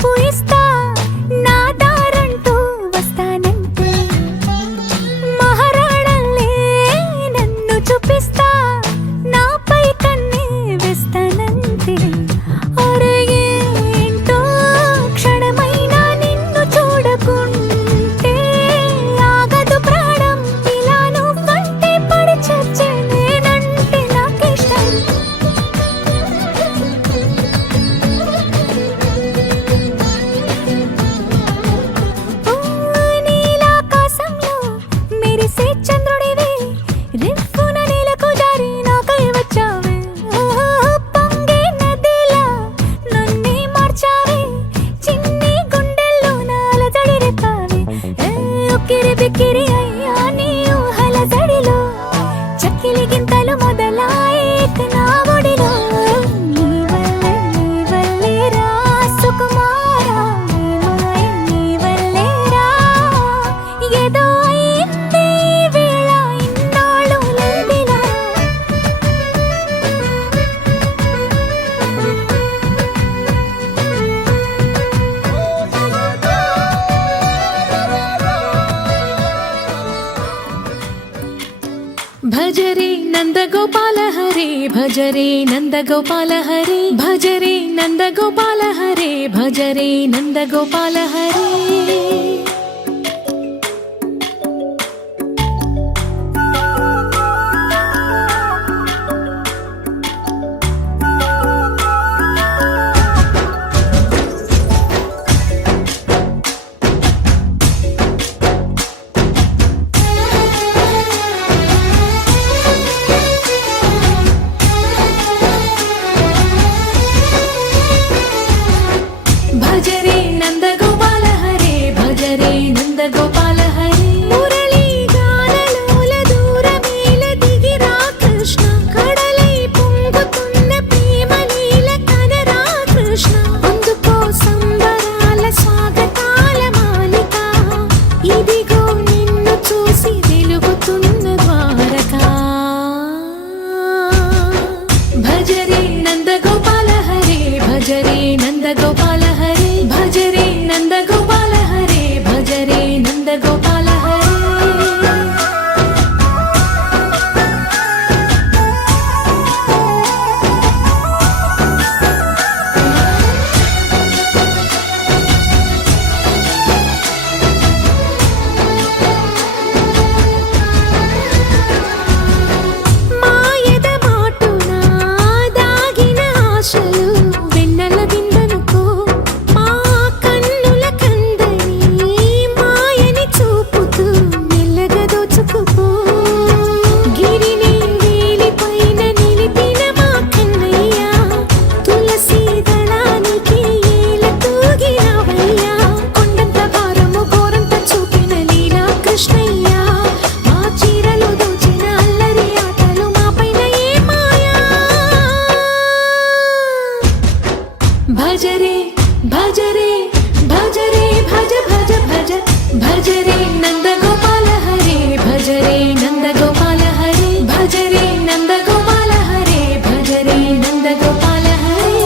చూపు ఇస్తా నా దారంటూ వస్తానంటే మహారాణల్లే నన్ను చూపిస్తా నాపై కన్నే వేస్తానంతే అరే ఏంటో క్షణమైనా నిన్ను చూడకుంటే ఆగదు ప్రాణం ఇలా నువ్వంటే పడి చచ్చే నేనంటే నాకిష్టం నీలాకాశంలో మెరిసే చంద్రుడివే రివ్వున నేలకు జారి నాకై వచ్చావే పొంగే నదిలా నన్నే మార్చావే చిన్ని గుండెల్లో నాలజడి రేపావే ఉక్కిరి బిక్కిరి అయ్యా నీ ఊహల జడిలో చక్కిలి గింతలు మొదలాయేక నా ఒడిలో నీ వల్లే రా సుకుమారా నీ వల్లే రా ఏదో అయింది ఈ వేళ ఇన్నాళ్ళు లేదిలా భజరే నందగోపాల హరే భజరే నందగోపాల హరే భజరే నందగోపాల హరే భజరే నందగోపాల హరే భజరే నందగోపాల హరే భజరే నందగోపాల హరే మురళీ గానలోల దూరమేల దిగిరా కృష్ణ కడలై పొంగుతున్న ప్రేమ లీల కనరా కృష్ణ అందుకో సంబరాల స్వాగతాల మాలిక ఇదిగో నిన్ను చూసి వెలుగుతున్న ద్వారకా భజరే నందగోపాల హరే భజరే నందగోపాల హరే భజరే నందగోపాల హరే భజరే నందగోపాల హరే మాయద మాటున దాగిన ఆశలు వెన్నెల విందనుకో మా కన్నుల కందని మాయని చూపుతూ మెల్లగా దోచుకుపో గిరిని వేలిపైన నిలిపిన మా కన్నయ్య తులసి దళానికి ఏల తూగినవయ్యా కొండంత భారము గోరంత చూపిన లీలా కృష్ణయ్య మా చీరలు దోచిన అల్లరి ఆటలు మా పైన ఏ మాయా భజరే భజరే భజరే భజ భజ భజ భజరే నందగోపాల హరే భజరే నందగోపాల హరే భజరే నందగోపాల హరే భజరే నందగోపాల హరే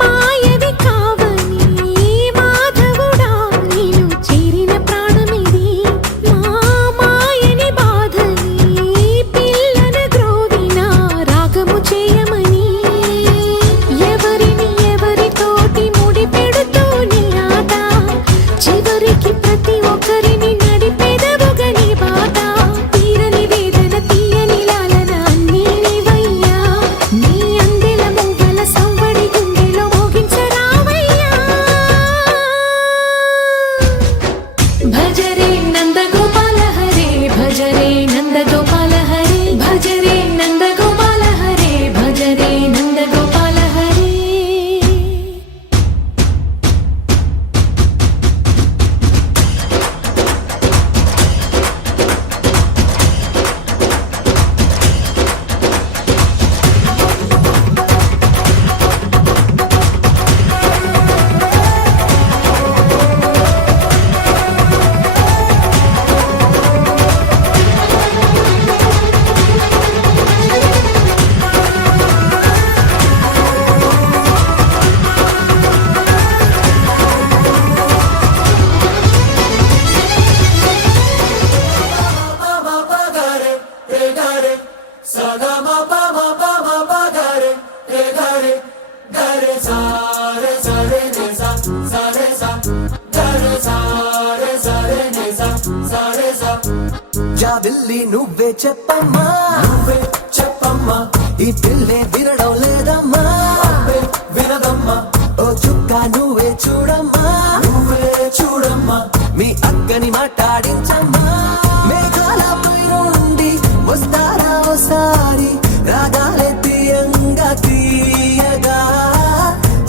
మాయవి కావని మాధవుడా నీను చేరిన ప్రాణమిది మా మాయని జాబిల్లి నువ్వే చెప్పమ్మా, నువ్వే చెప్పమ్మా, ఈ పిల్లే వినడం లేదమ్మా, వినదమ్మా. ఓ చుక్క నువ్వే చూడమ్మా, నువ్వే చూడమ్మా, మీ అక్కని మాట్లాడించమ్మా. మేఘాల పైనుండి వస్తారా ఓసారి, రాగాలే తీయంగా తీయగా,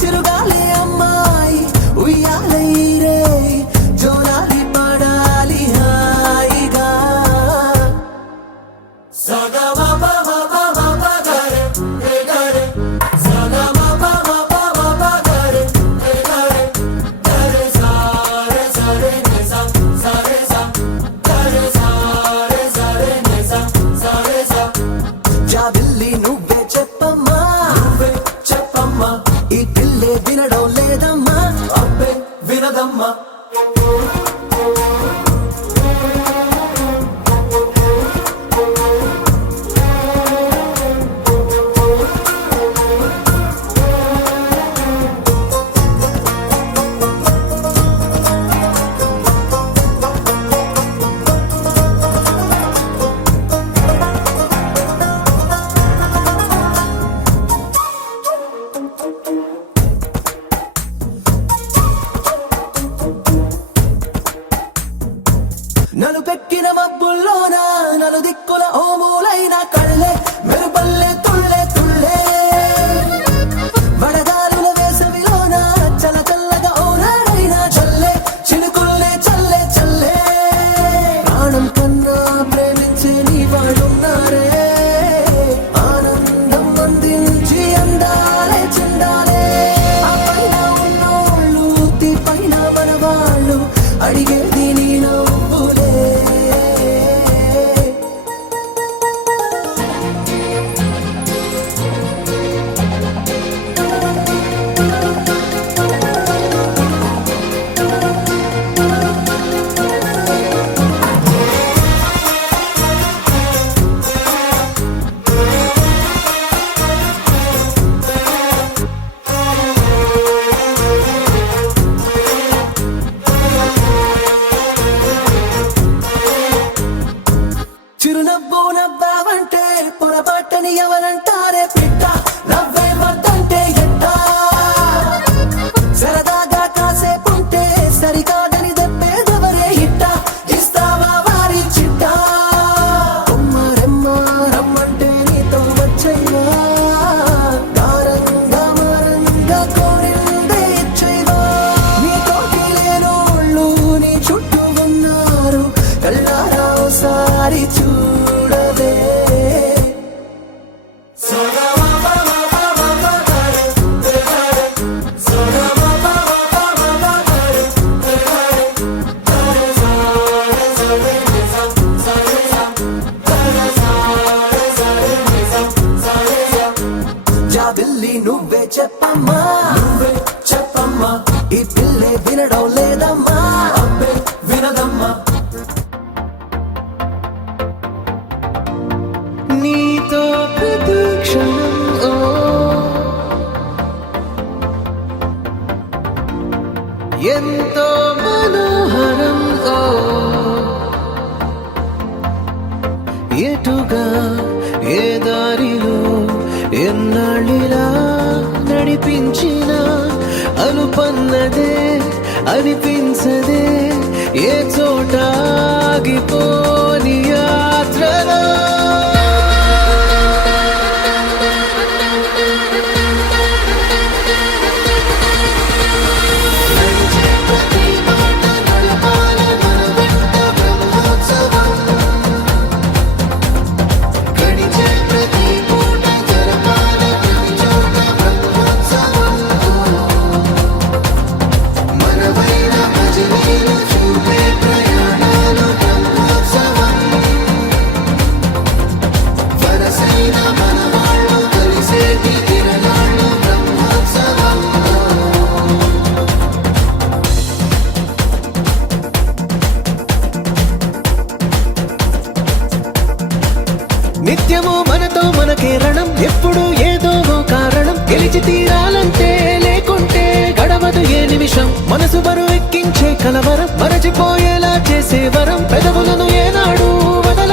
చిరుగాలే అమ్మాయి ఉయ్యాలే రే, జోలాలి పడాలి హాయిగా. జాబిల్లి నువ్వే చెప్పమ్మా, నువ్వే చెప్పమ్మా, ఈ పిల్లే వినడం లేదమ్మా, అబ్బే వినదమ్మా. నలు పెట్టిన మబ్బుల్లోన నలు దిక్కుల ఓ మూలైన కళ్ళే మెరుపల్లే తుళ్ళే తుళ్ళే, వడగాలుల వేసవిలోన చల్ల చల్లగా ఓ నాడైనా చల్లే చినుకుల్లే చల్లే చల్లే. ప్రాణం కన్నా ప్రేమించే నీ వాడున్నారే, ఆనందం అందించి అందాలే చెందాలే. ఆ పైన ఉన్నోళ్ళు తీ పైన మన వాళ్ళు అడిగేది నీ నవ్వులే. చిరునవ్వు నవ్వావంటే పొరపాటని ఎవరంటారే పిట్ట, నవ్వే వద్దంటే ఎట్ట, సరదాగా కాసేపుంటే సరికాదని దెబ్బేదెవరే ఇట్ట, ఇస్తావా వారి చిట్ట. కొమ్మ రెమ్మ రమ్మంటే నీతో వచ్చైవా, కారంగా మరంగా కోరిందే ఇచ్చైవా. నీ తోటి లేనోళ్ళు నీ చుట్టూ ఉన్నారు, కళ్ళారా ఓసారి చూడవే. జాబిల్లి నువ్వే చెప్పమ్మా, నువ్వే చెప్పమ్మా, ఈ పిల్లే వినడం లేదమ్మా, అబ్బే వినదమ్మా. నీతో ప్రతి క్షణం ఓ ఎంతో మనోహరం ఓ, ఎటుగా ఏ దారిలో ఎన్నాళ్ళిలా నడిపించిన అనుపన్నదే అనిపించదే, ఏ చోట ఆగిపోని యాత్రలో. నిత్యము మనతో మనకే రణం, ఎప్పుడు ఏదో ఓ కారణం, గెలిచి తీరాలంటే లేకుంటే గడవదు ఏ నిమిషం. మనసు బరువు ఎక్కించే కలవరం, మరచిపోయేలా చేసే వరం, పెదవులను ఏనాడు వదల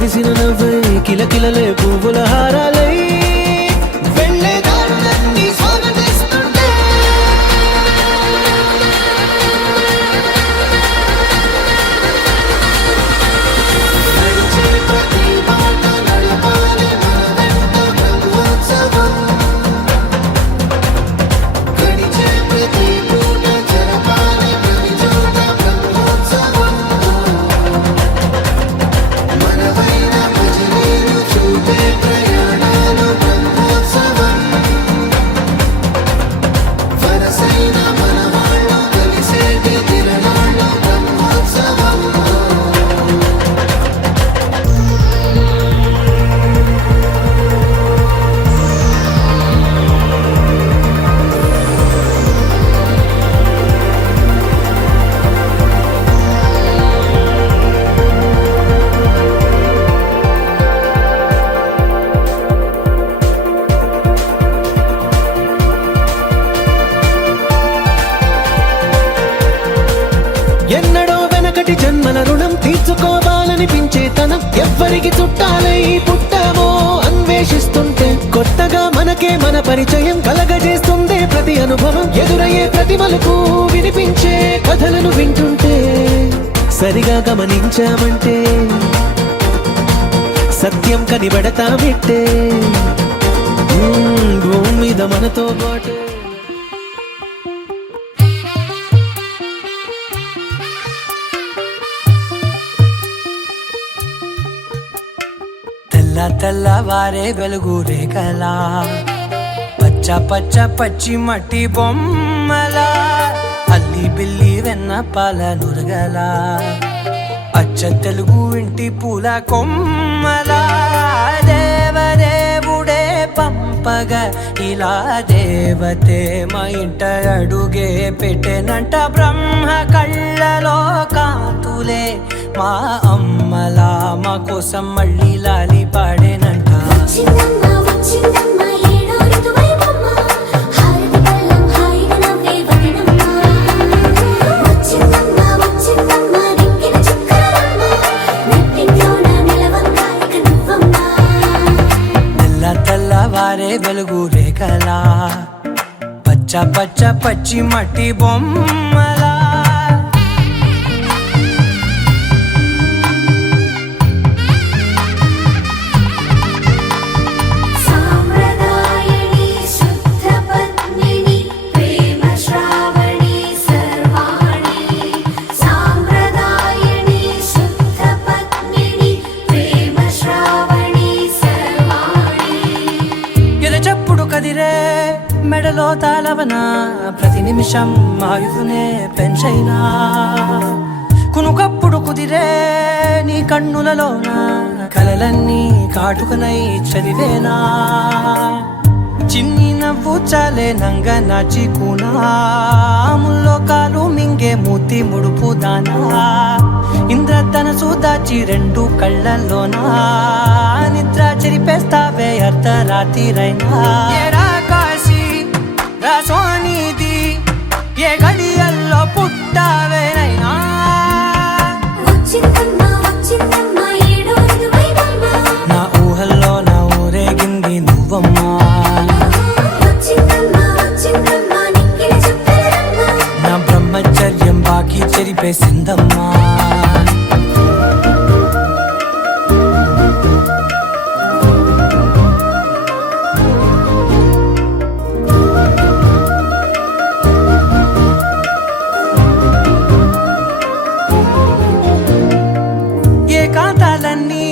విరిసిన నవ్వై కిలకిలలే పువ్వుల హారాలై వెళ్ళే దారులన్నీ స్వాగతిస్తుంటే నడిచే ప్రతి మాట నడపాలి మన వెంట బ్రహ్మోత్సవం గడిచే ప్రతి పూట జరపాలి ప్రతి చోట బ్రహ్మోత్సవం మనవైన భజనీలు చూపే ప్రయాణాలు బ్రహ్మోత్సవం వరసైన మనవాళ్ళు కలిసేటి తిరణాలు బ్రహ్మోత్సవం ఎన్నడో వెనకటి జన్మల రుణం తీర్చుకోవాలనిపించే తనం ఎవ్వరికి చుట్టాలై పుట్టామో అన్వేషిస్తుంటే కొత్తగా మనకే మన పరిచయం కలగజేస్తుందే ప్రతి అనుభవం ఎదురయ్యే ప్రతి మలుపు వినిపించే కథలను వింటుంటే సరిగా గమనించామంటే సత్యం కనిపెడతామిట్టే భూమి మీద మనతో పాటు తెల్లవారే వెలుగు రేఖలా పచ్చ పచ్చ పచ్చి మట్టి బొమ్మలా అల్లి బిల్లి వెన్న పాల నురగలా అచ్చ తెలుగు ఇంటి పూల కొమ్మలా దేవదేవుడే పంపగా ఇలా దేవతే మా ఇంట అడుగే పెట్టెనంట బ్రహ్మ కళ్ళలో కాంతులే మా అమ్మలా మా కోసం మళ్ళీ లాలి పాడేనంట వచ్చిందమ్మ వచ్చిందమ్మ ఏడో ఋతువైవమ్మ హారతి పళ్ళం హాయిగా నవ్వే వదినమ్మ వచ్చిందమ్మ వచ్చిందమ్మ దిక్కిన చుక్కలమ్మ నెట్టింట్లోన నిలవంగా ఇక నువ్వమ్మ తెల్లవారే వెలుగు రేఖలా పచ్చ పచ్చ పచ్చి మట్టి బొమ్మలా సాంప్రదాయని శుద్ధ పద్మిని ప్రేమ శ్రావణి సర్వాణి సాంప్రదాయని శుద్ధ పద్మిని ప్రేమ శ్రావణి సర్వాణి ఎరచప్పుడు కదిరే మెడలో తాళవన ప్రతి నిమిషం ఆయువునే పెంచైనా కునుకప్పుడు కుదిరే నీ కన్నులలోన కలలన్నీ కాటుకనై చదివేనా చిన్ని నవ్వు చాలే నంగ నాచి కూనాముల్లో కాలు మింగే మూతి ముడుపు దానా ఇంద్రధనసు దాచి రెండు కళ్ళల్లోనా నిద్ర చెరిపేస్తావే అర్ధరాత్రిరైనా ఏరా కాశీ రా సోనిది ఏ గడియల్లో పుట్టావేనైనా వచ్చిందమ్మ వచ్చిందమ్మ ఏడో ఋతువైవమ్మ నా ఊహల్లో నా ఊరేగింది నువ్వమ్మా వచ్చిందమ్మ వచ్చిందమ్మ నిక్కిన చుక్కలమ్మ నా బ్రహ్మచర్యం బాకీ చెరిపేసిందమ్మా ఏకాంతాలన్నీ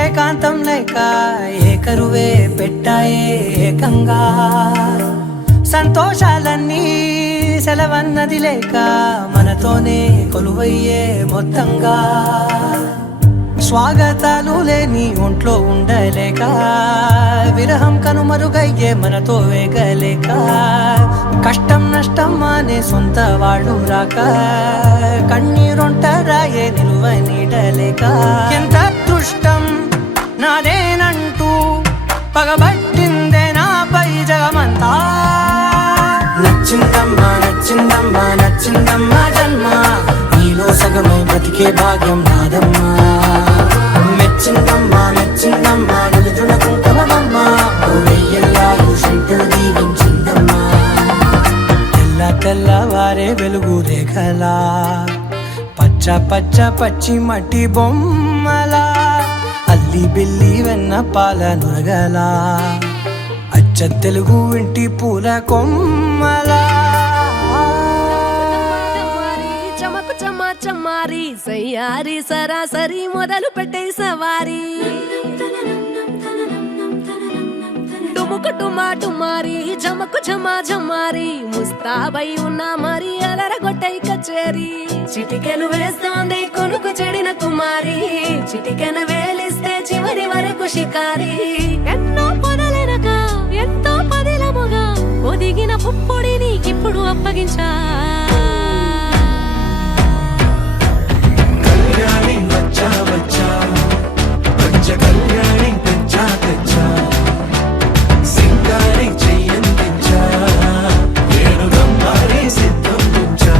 ఏకాంతం లేక ఏకరువే పెట్టాయే ఏకంగా సంతోషాలన్నీ సెలవన్నది లేక మనతోనే కొలువయ్యే మొత్తంగా స్వాగతాలు లేని ఒంట్లో ఉండలేక విరహం కనుమరుగయ్యే మనతో వేగలేక కష్టం నష్టం అనే సొంత వాళ్ళు రాక కన్నీరొంటరాయే నిలువ నీడలేక ఎంత అదృష్టం నాదేనంటూ పగబట్టిందే నాపై జగమంతా నచ్చిందమ్మా నచ్చిందమ్మా నచ్చిందమ్మా జన్మ నీలో సగమై బ్రతికే భాగ్యం నాదమ్మా మెచ్చింది పచ్చ పచ్చి మట్టి బొమ్మలా అల్లి బిల్లి వెన్న పాల నురగలా అచ్చ తెలుగు ఇంటి పూల కొమ్మలా చమకు చమా చమారి సయ్యారి సరాసరి మొదలు పెట్టే సవారీ డుముకు డుమా డుమారి జమకు జమా జమారి ముస్తాబై ఉన్నా మరి అలరగొట్టై కచేరి చిటికెను వేస్తోంది కొనుకు చెడిన కుమారి చిటికెను వేలిస్తే చివరి వరకు షికారి ఎన్నో పొదలెనక ఎంతో పదిలముగా ఒదిగిన పుప్పొడి నీకిప్పుడు అప్పగించా కళ్యాణి వచ్చా వచ్చా పంచ కళ్యాణి తెచ్చా తెచ్చా సింగారి చెయ్యందించా వేణుగమ్మారి సిద్ధం ఉంచా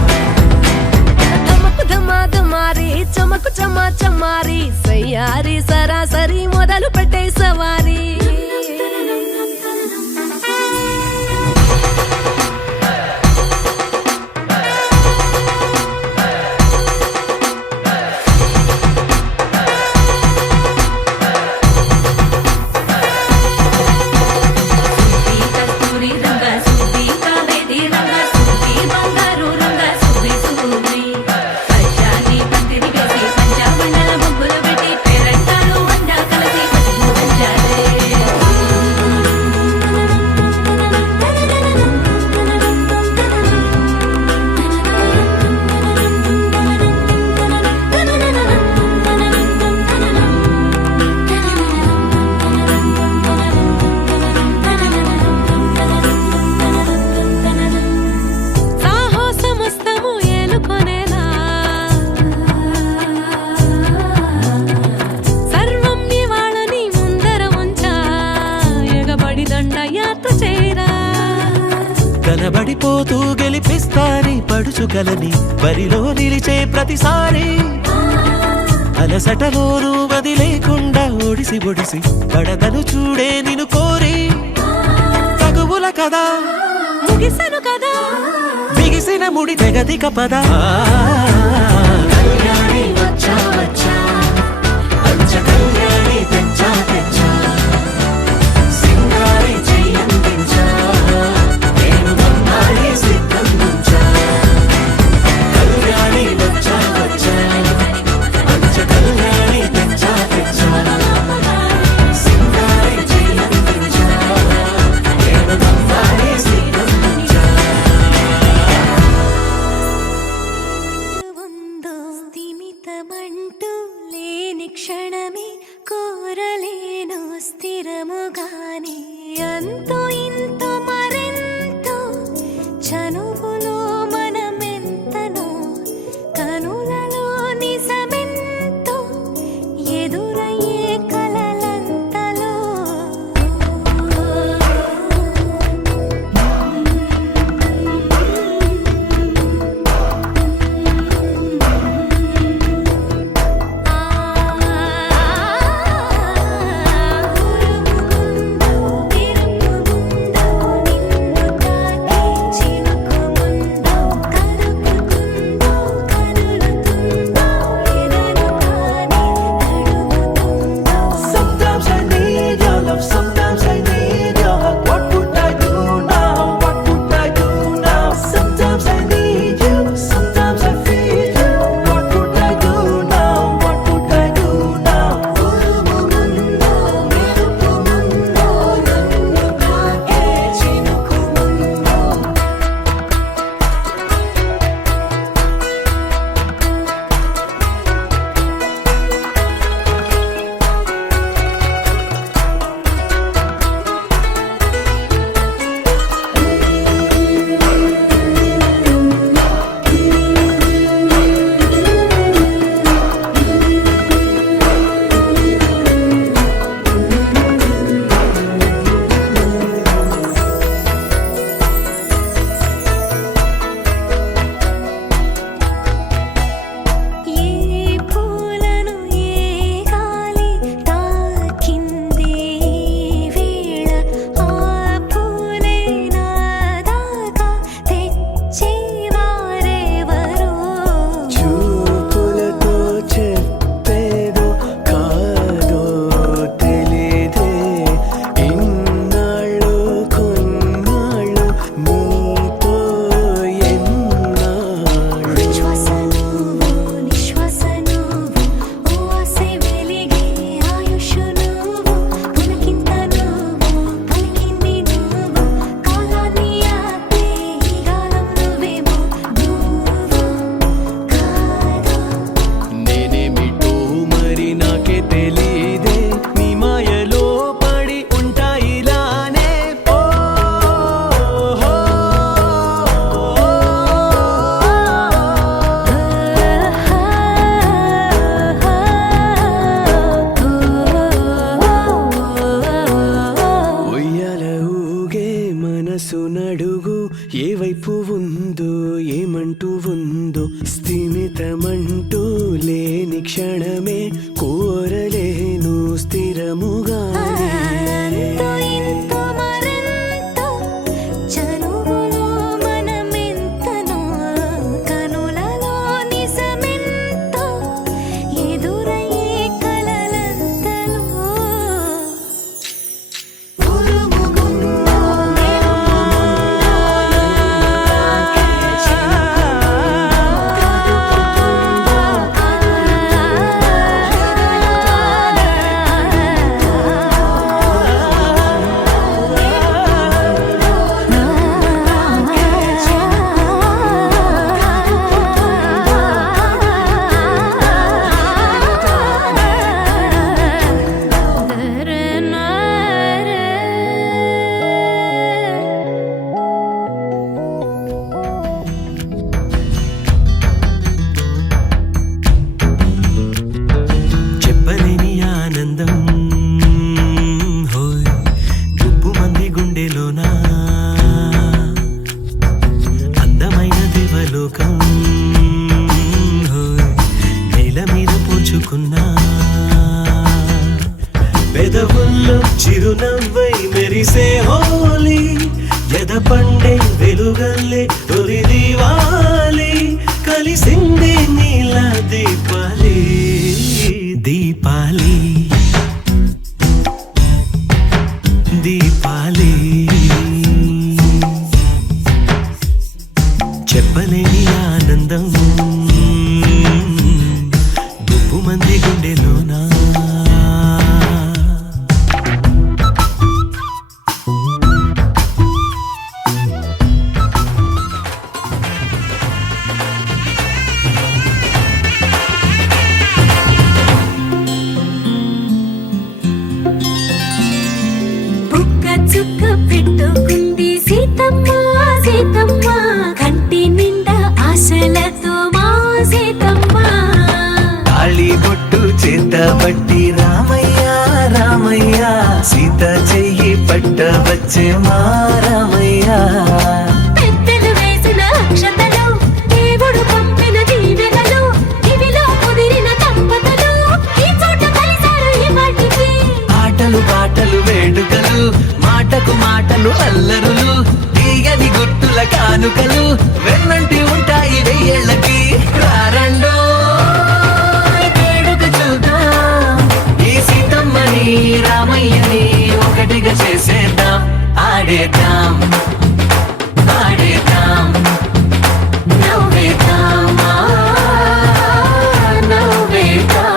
ధమకు ధమా ధమారి చమకు చమా చమారి సయ్యారి సరాసరి మొదలు పెట్టే సవారీ కస్తూరి రంగ సుబ్బి కావేరి రంగ సుబ్బి బంగారు రంగ సుబ్బి సుబ్బి పచ్చాని పందిరి వేసి పంచామండల ముగ్గులు పెట్టి పేరంటాలు వండ కలిసి పసుపు వంచాలే సాహసమస్తము ఏలుకొనేలా సర్వం ఇవాళని ముందర ఉంచా ఎగబడి దండ యాత్ర చేరా కనబడిపోతూ గెలిపిస్తాని పడుచుకలని బరిలో నిలిచే ప్రతిసారి అలసటలోనూ వదిలేకుండా ఒడిసి ఒడిసి పడదను చూడే నిన్ను కోరి తగువుల కదా ముగిసను కదా బిగిసిన ముడి తెగదిక పద కళ్యాణి వచ్చా వచ్చా పంచ కళ్యాణి తెచ్చా తెచ్చా సింగారి చెయ్యందించా వేణుగమ్మారి సిద్ధం ఉంచా కళ్యాణి వచ్చా వచ్చా పంచ కళ్యాణి తెచ్చా తెచ్చా సింగారి చెయ్యందించా వేణుగమ్మారి సిద్ధం ఉంచా వంద వరముగా అంతో ఇంతో మరెంతో చనువులో మనమెంతనో కనులలో నిజమెంతో ఎదురయ్యే కలలంతలో చెప్పలేని ఆనందం హోయ్ గుప్పు మంది గుండెలోనా అందమైన దేవలోకం హోయ్ నేల మీద పోచుకున్నా పెదవుల్లో చిరునవ్వై మెరిసే హోలీ ఎద పండే వెలుగల్లే తొలి దీవాలి కలిసింది నీల దీపాలి దీపాలి దీపాలి చెప్పలేని ఆనందం గుప్పు మంది గుండెలోనా బుక్క చుక్క పెట్టుకుంది సీతమ్మ సీతమ్మ కంటి నిండా ఆశలతో మా సీతమ్మ తాళి బొట్టు చేత బట్టి రామయ్య రామయ్య సీత చెయ్యి పట్ట వచ్చే మా రామయ్య పెద్దలు వేసిన అక్షతలు దేవుడు పంపిన దీవెనలు ఇవిలో కుదిరిన దంపతులు ఈ చోట కలిసారు ఈ వాటికి ఆటలు పాటలు వేడుకలు మాటకు మాటలు అల్లరులు తీయని గుర్తుల కానుకలు వెన్నంటి ఉంటాయి వెయ్యేళ్ళకి రారండో వేడుక చూద్దాం ఈ సీతమ్మని రామయ్యని ఒకటిగా చేసేద్దాం ఆడేద్దాం ఆడేద్దాం నవ్వేద్దాం నవ్వేద్దాం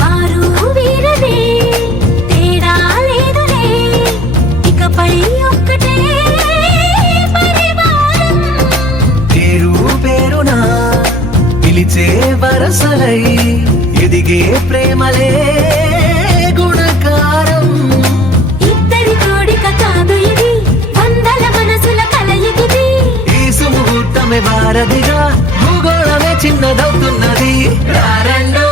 వారు వీరనే తేడా లేదులే ఇకపై ఒక్కటే పరివారం పేరు పేరునా పిలిచే వరసలై ఎదిగే ప్రేమలే గుణకారం ఇద్దరి కోడిక కాదు ఇది వందల మనసుల కలయికిది ఈ సుముహూర్తమే వారధిగా భూగోళమే చిన్నదవుతున్నది రారండో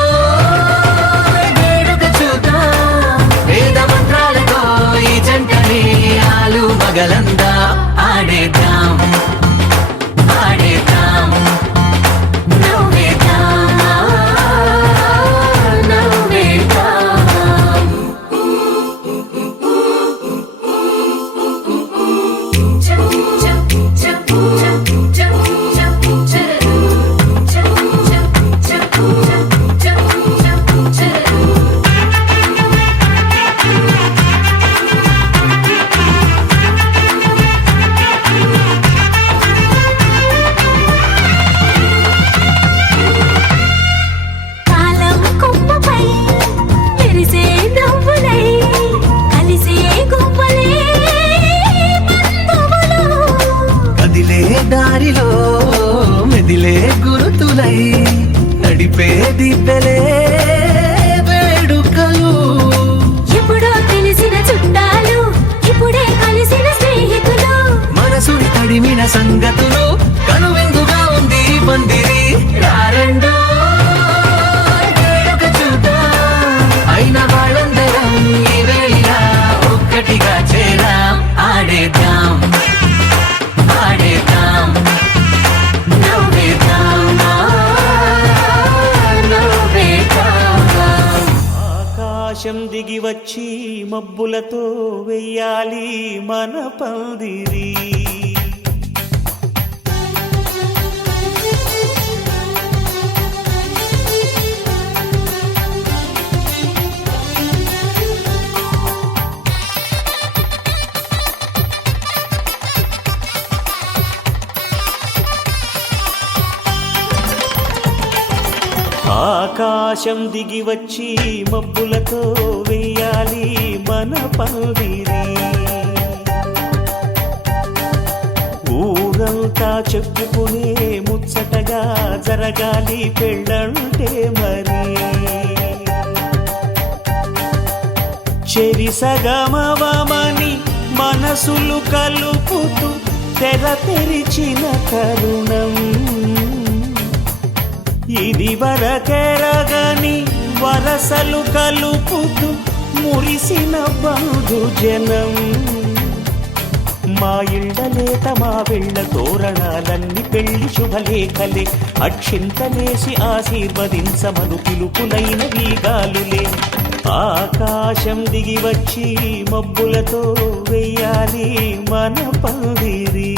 వేడుక చూద్దాం వేద మంత్రాలతో ఈ జంటని ఆలు మగలందా ఆడేద్దాం ఆడేద్దాం నవ్వేద్దాం నవ్వేద్దాం కాలం కొమ్మపై మెరిసే నవ్వులై కలిసే గువ్వలే బంధువులు కదిలే దారిలో మెదిలే గురుతులై నడిపే దిబ్బెలే ఆకాశం దిగి వచ్చి మబ్బులతో వెయ్యాలి మన పందిరి. ఆకాశం దిగి వచ్చి మబ్బులతో వెయ్యాలి మన పందిరి. ఊరంతా చెప్పుకునే ముచ్చటగా జరగాలి పెళ్ళంటే మరి. చెరిసగమవమని మనసులు కలుపుతూ తెర తెరిచిన తరుణం. ఇది వరకెరగని వరసలు కలుపుతూ మురిసిన బంధుజనం. మా ఇళ్ళలేత మా వెళ్ళ తోరణాలన్నీ పెళ్లి శుభలేఖలే. అక్షింతలేసి ఆశీర్వదించమను పిలుపులైన వీగాలులే. ఆకాశం దిగి వచ్చి మబ్బులతో వెయ్యాలి మన పందిరి.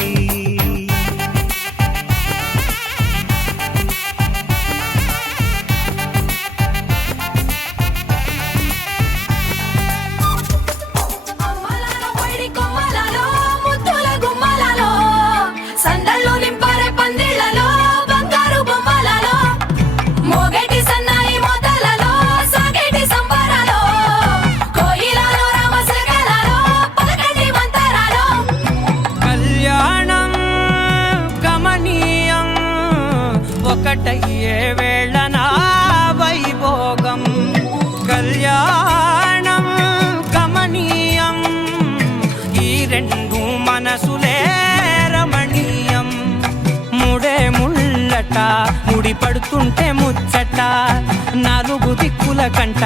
అమ్మలాలో పడి కొమ్మలలో ముద్దుల గుమ్మలలో సందళ్ళు నింపారే పందిళ్లలో బంగారు బొమ్మలలో మోగేటి సన్నాయి మోతలలో సాగేటి సంబరాలో కోయిలలో రామశకలలో పలకటి మంతరాలో. కళ్యాణం గమనీయం ఒకటయ్యే వేళనా వైభోగం. కళ్యాణం గమనీయం ఈ రెండు మనసులే రమణీయం. ముడే ముళ్ళట ముడి పడుతుంటే ముచ్చట నాలుగు దిక్కుల కంట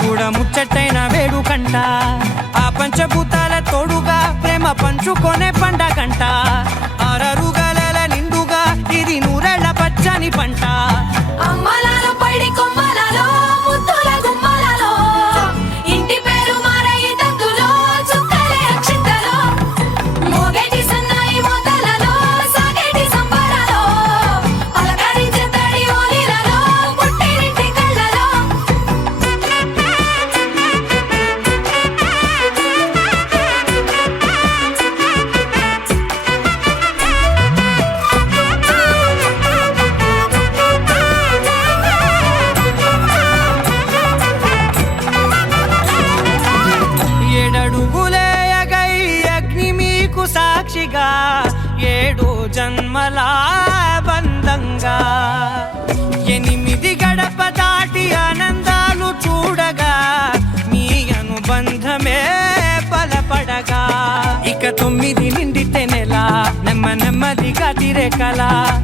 చూడ ముచ్చటైన వేడుకంట. ఆ పంచభూతాల తోడుగా ప్రేమ పంచుకొనే పండగంట. అరరుగల నిండుగా ఇది నూరెళ్ళ పచ్చని పంట. అమ్మలాలో పడి కొమ్మలలో ముద్దుల గుమ్మలలో ఇంటి పేరు మారయి తంతులో చుక్కలే అక్షింతలో మోగేటి సన్నాయి మోతలలో సాగేటి సంబరాలో పలకరించే తడి ఓలిలలో పుట్టినింటి కళ్ళలో. ఏడడుగులేయగై అగ్ని మీకు సాక్షిగా ఏడు జన్మల బంధంగా. 8 గడప దాటి ఆనందాలు చూడగా మీ అనుబంధమే బలపడగా. ఇక 9 నిండితే నెల నెమ్మదిగా తిరే కల.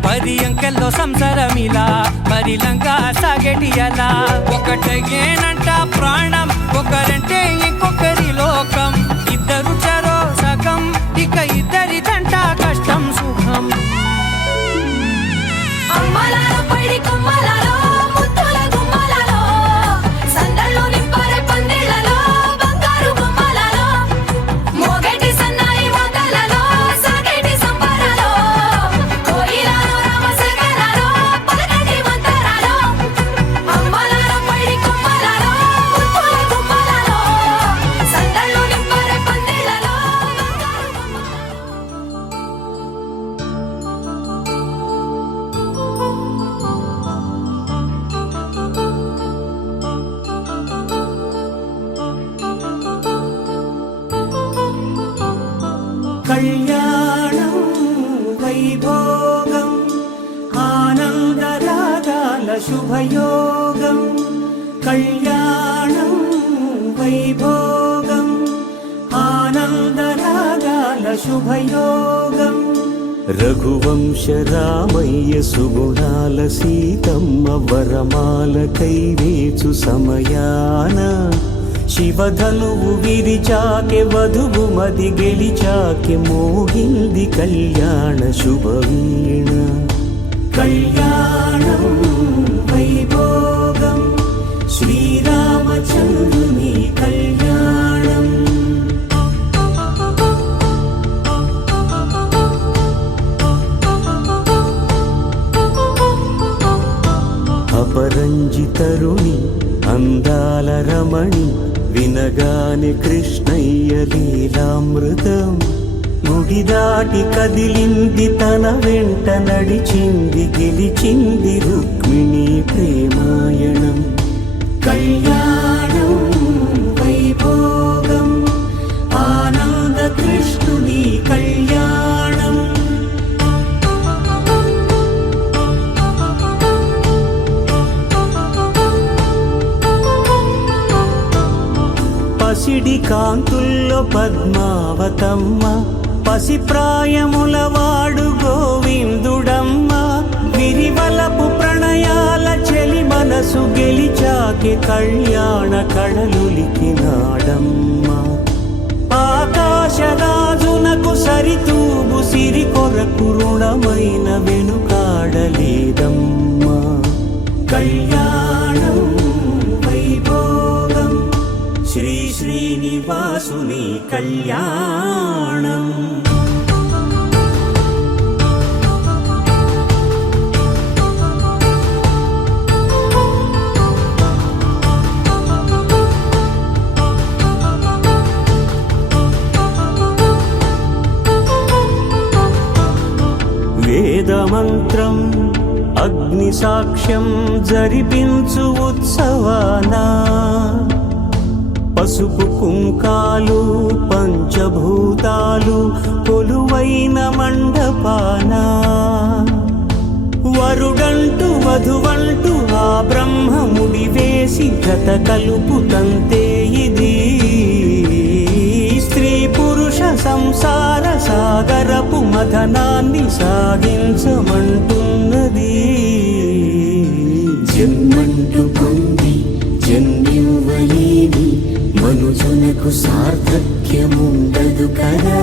10 అంకెల్లో సంసారమిలా పరిలంగా సాగేటి అలా. ఒకటేనంట ప్రాణం ఒకరంటే ఇంకొకరి లోకం. ఇద్దరు చరో సగం ఇక ఇద్దరిదంట కష్టం సుఖం. అమ్మలాలో పడి కొమ్మలలో ముద్దుల గుమ్మలలో సందళ్ళు నింపారే పందిళ్లలో బంగారు బొమ్మలలో మోగేటి సన్నాయి మోతలలో సాగేటి సంబరాలో కోయిలలో రామశకలలో పలకటి మంతరాలో. అమ్మలాలో పడి కొమ్మలలో ముద్దుల గుమ్మలలో సందళ్ళు నింపారే పందిళ్లలో బంగారు బొమ్మలలో. కళ్యాణం వైభోగం ఆనందరాగాల శుభయోగం. కళ్యాణం వైభోగం ఆనందరాగాల శుభయోగం. రఘువంశ రామయ్య సుగుణాల సీతమ్మ వరమాల కైవేచు సమయాన. శివధనువు విరిచాకె వధువు మది గెలిచాకె మోగింది కళ్యాణ శుభవీణ. కళ్యాణం వైభోగం శ్రీరామచంద్రుని సుందరుని అందాల రమణి వినగానే కృష్ణయ్య లీలామృతం గుడి దాటి కదిలింది తన వెంట నడిచింది గెలిచింది రుక్మిణి ప్రేమాయణం కళ్యాణం వైభోగం ఆనంద కృష్ణుని కళ్యాణం పసిడి కాంతుల్లో పద్మావతమ్మ పసిప్రాయముల వాడు గోవిందుడమ్మ విరివలపు ప్రణయాల చెలి మనసు గెలిచాకే కళ్యాణ కళలులికినాడమ్మ ఆకాశరాజునకు సరితూబు సిరి కొరకు రుణమైన వెనుకాడలేదమ్మ కళ్యాణం వైభోగం శ్రీ శ్రీనివాసుని కళ్యాణం వేదమంత్రం అగ్ని సాక్ష్యం జరిపించు ఉత్సవానా పసుపు కుంకాలు పంచభూతాలు కొలువైన మండపాన వరుడంటూ వధువంటూ ఆ బ్రహ్మముడి వేసి జత కలుపుతంతే ఇది స్త్రీ పురుష సంసార సాగరపు మథనాన్ని సాగించమంటున్నది జన్మంటూ పొంది జన్మివ్వలేని మనుజునకు సార్థక్యముండదు కదా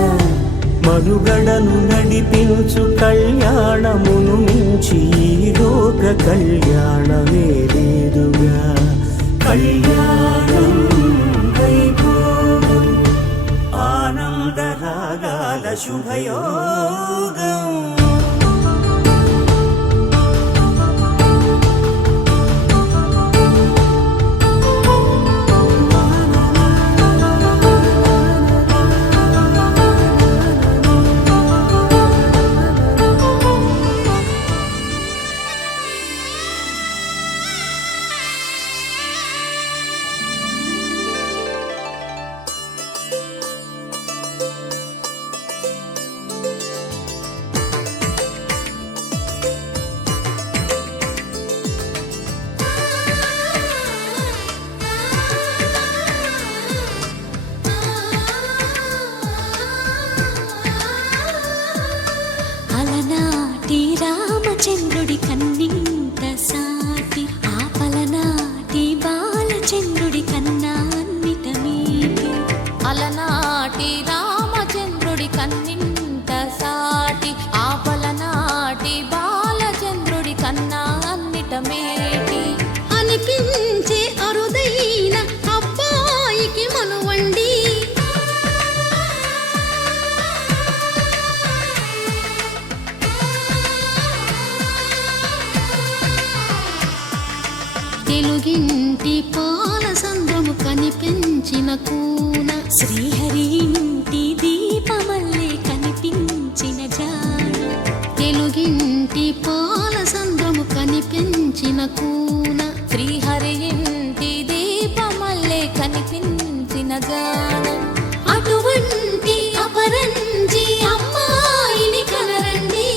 మనుగడను నడిపించు కళ్యాణమును మించి ఈ లోక కళ్యాణమే లేదుగా కళ్యాణం వైభోగం ఆనందరాగాల శుభయోగం అలనాటి రామచంద్రుడి కన్నింత సాటి ఆపలనాటి బాలచంద్రుడి కన్నా అన్నిట మీటి అలనాటి రామచంద్రుడి కన్నింత సాటి ఆపలనాటి బాలచంద్రుడి కన్నా అన్నిట మేటి అనిపించే అరుదైన అబ్బాయికి మనువండి తెలుగింటి పాల సంద్రము కనిపించిన కూన శ్రీహరి ఇంటి దీపమల్లే కనిపించిన జాన తెలుగింటి పాల సంద్రము కనిపించిన కూన శ్రీహరి ఇంటి దీపమల్లే కనిపించిన జాన అటువంటి అపరంజి అమ్మాయిని కనరండి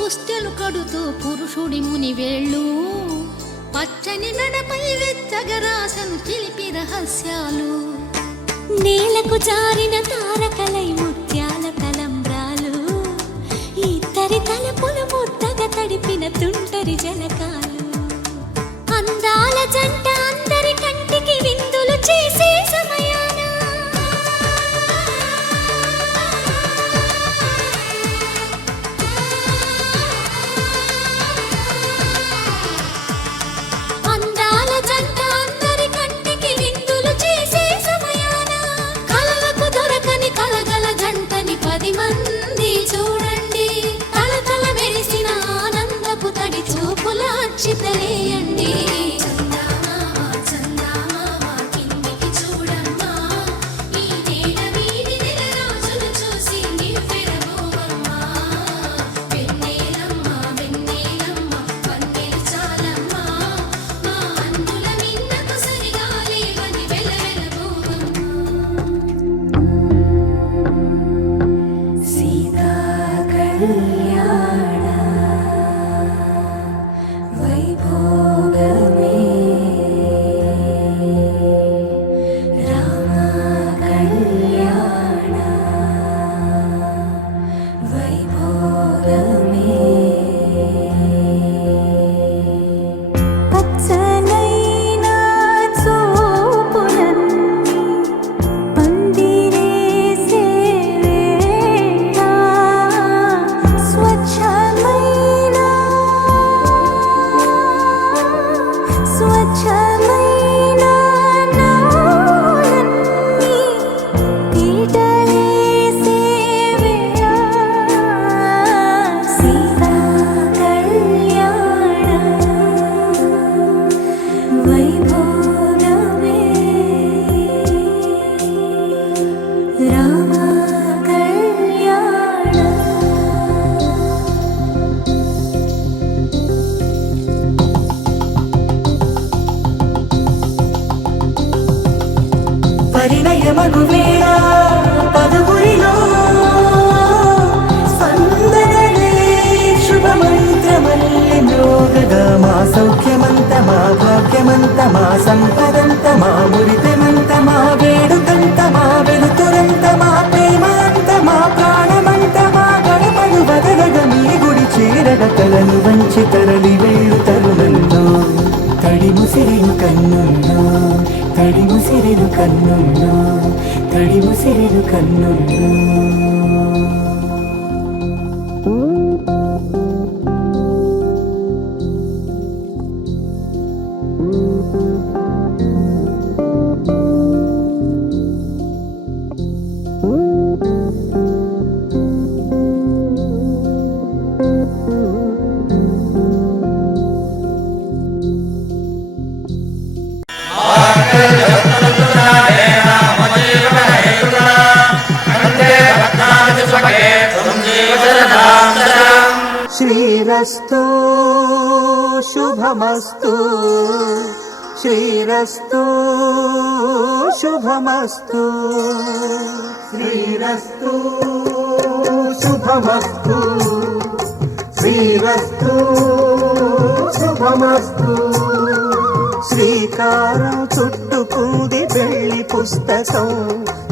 పుస్తెలు కడుతూ పురుషుడి ముని వేళ్ళు పచ్చని మెడపై వెచ్చగరాసను చిలిపి రహస్యాలు నేలకు జారిన తారకలై ముత్యాల తలంబ్రాలు ఇద్దరి తలపులు ముద్దగా తడిపిన తుంటరి జలకాలు అందాల జంట అందరి కంటికి విందులు చేసే సమయాన అందాల జంట అందరి కంటికి విందులు చేసే సమయాన కలలకు దొరకని కలగల జంటని 10 మంది చూడండి తలతల మెరిసిన ఆనందపు తడి చూపుల అచ్చితలేయండి పరిణయమగు వేళ పదుగురిలో స్పందనలే శుభమంత్రమల్లి మ్రోగగా మా సౌఖ్యమంత మా భాగ్యమంత మా సంపదంత మా మురితమంత మా వేడుకంత మా వెలుతురంత మా ప్రేమంత మా ప్రాణమంత మా గడపను బదలగ మీ గుడి చేరగ కలను వంచి తరలి వేడు తరుణంలో తడి ముసిరిను కన్నుల్లో తడి ముసిరిను కన్నుల్లో తడి ముసిరిను కన్నుల్లో శ్రీరస్తు శుభమస్తు శ్రీరస్తు శుభమస్తు శ్రీరస్తు శుభమస్తు శ్రీరస్తు శుభమస్తు శ్రీకారం చుట్టుకుంది పెళ్లి పుస్తకం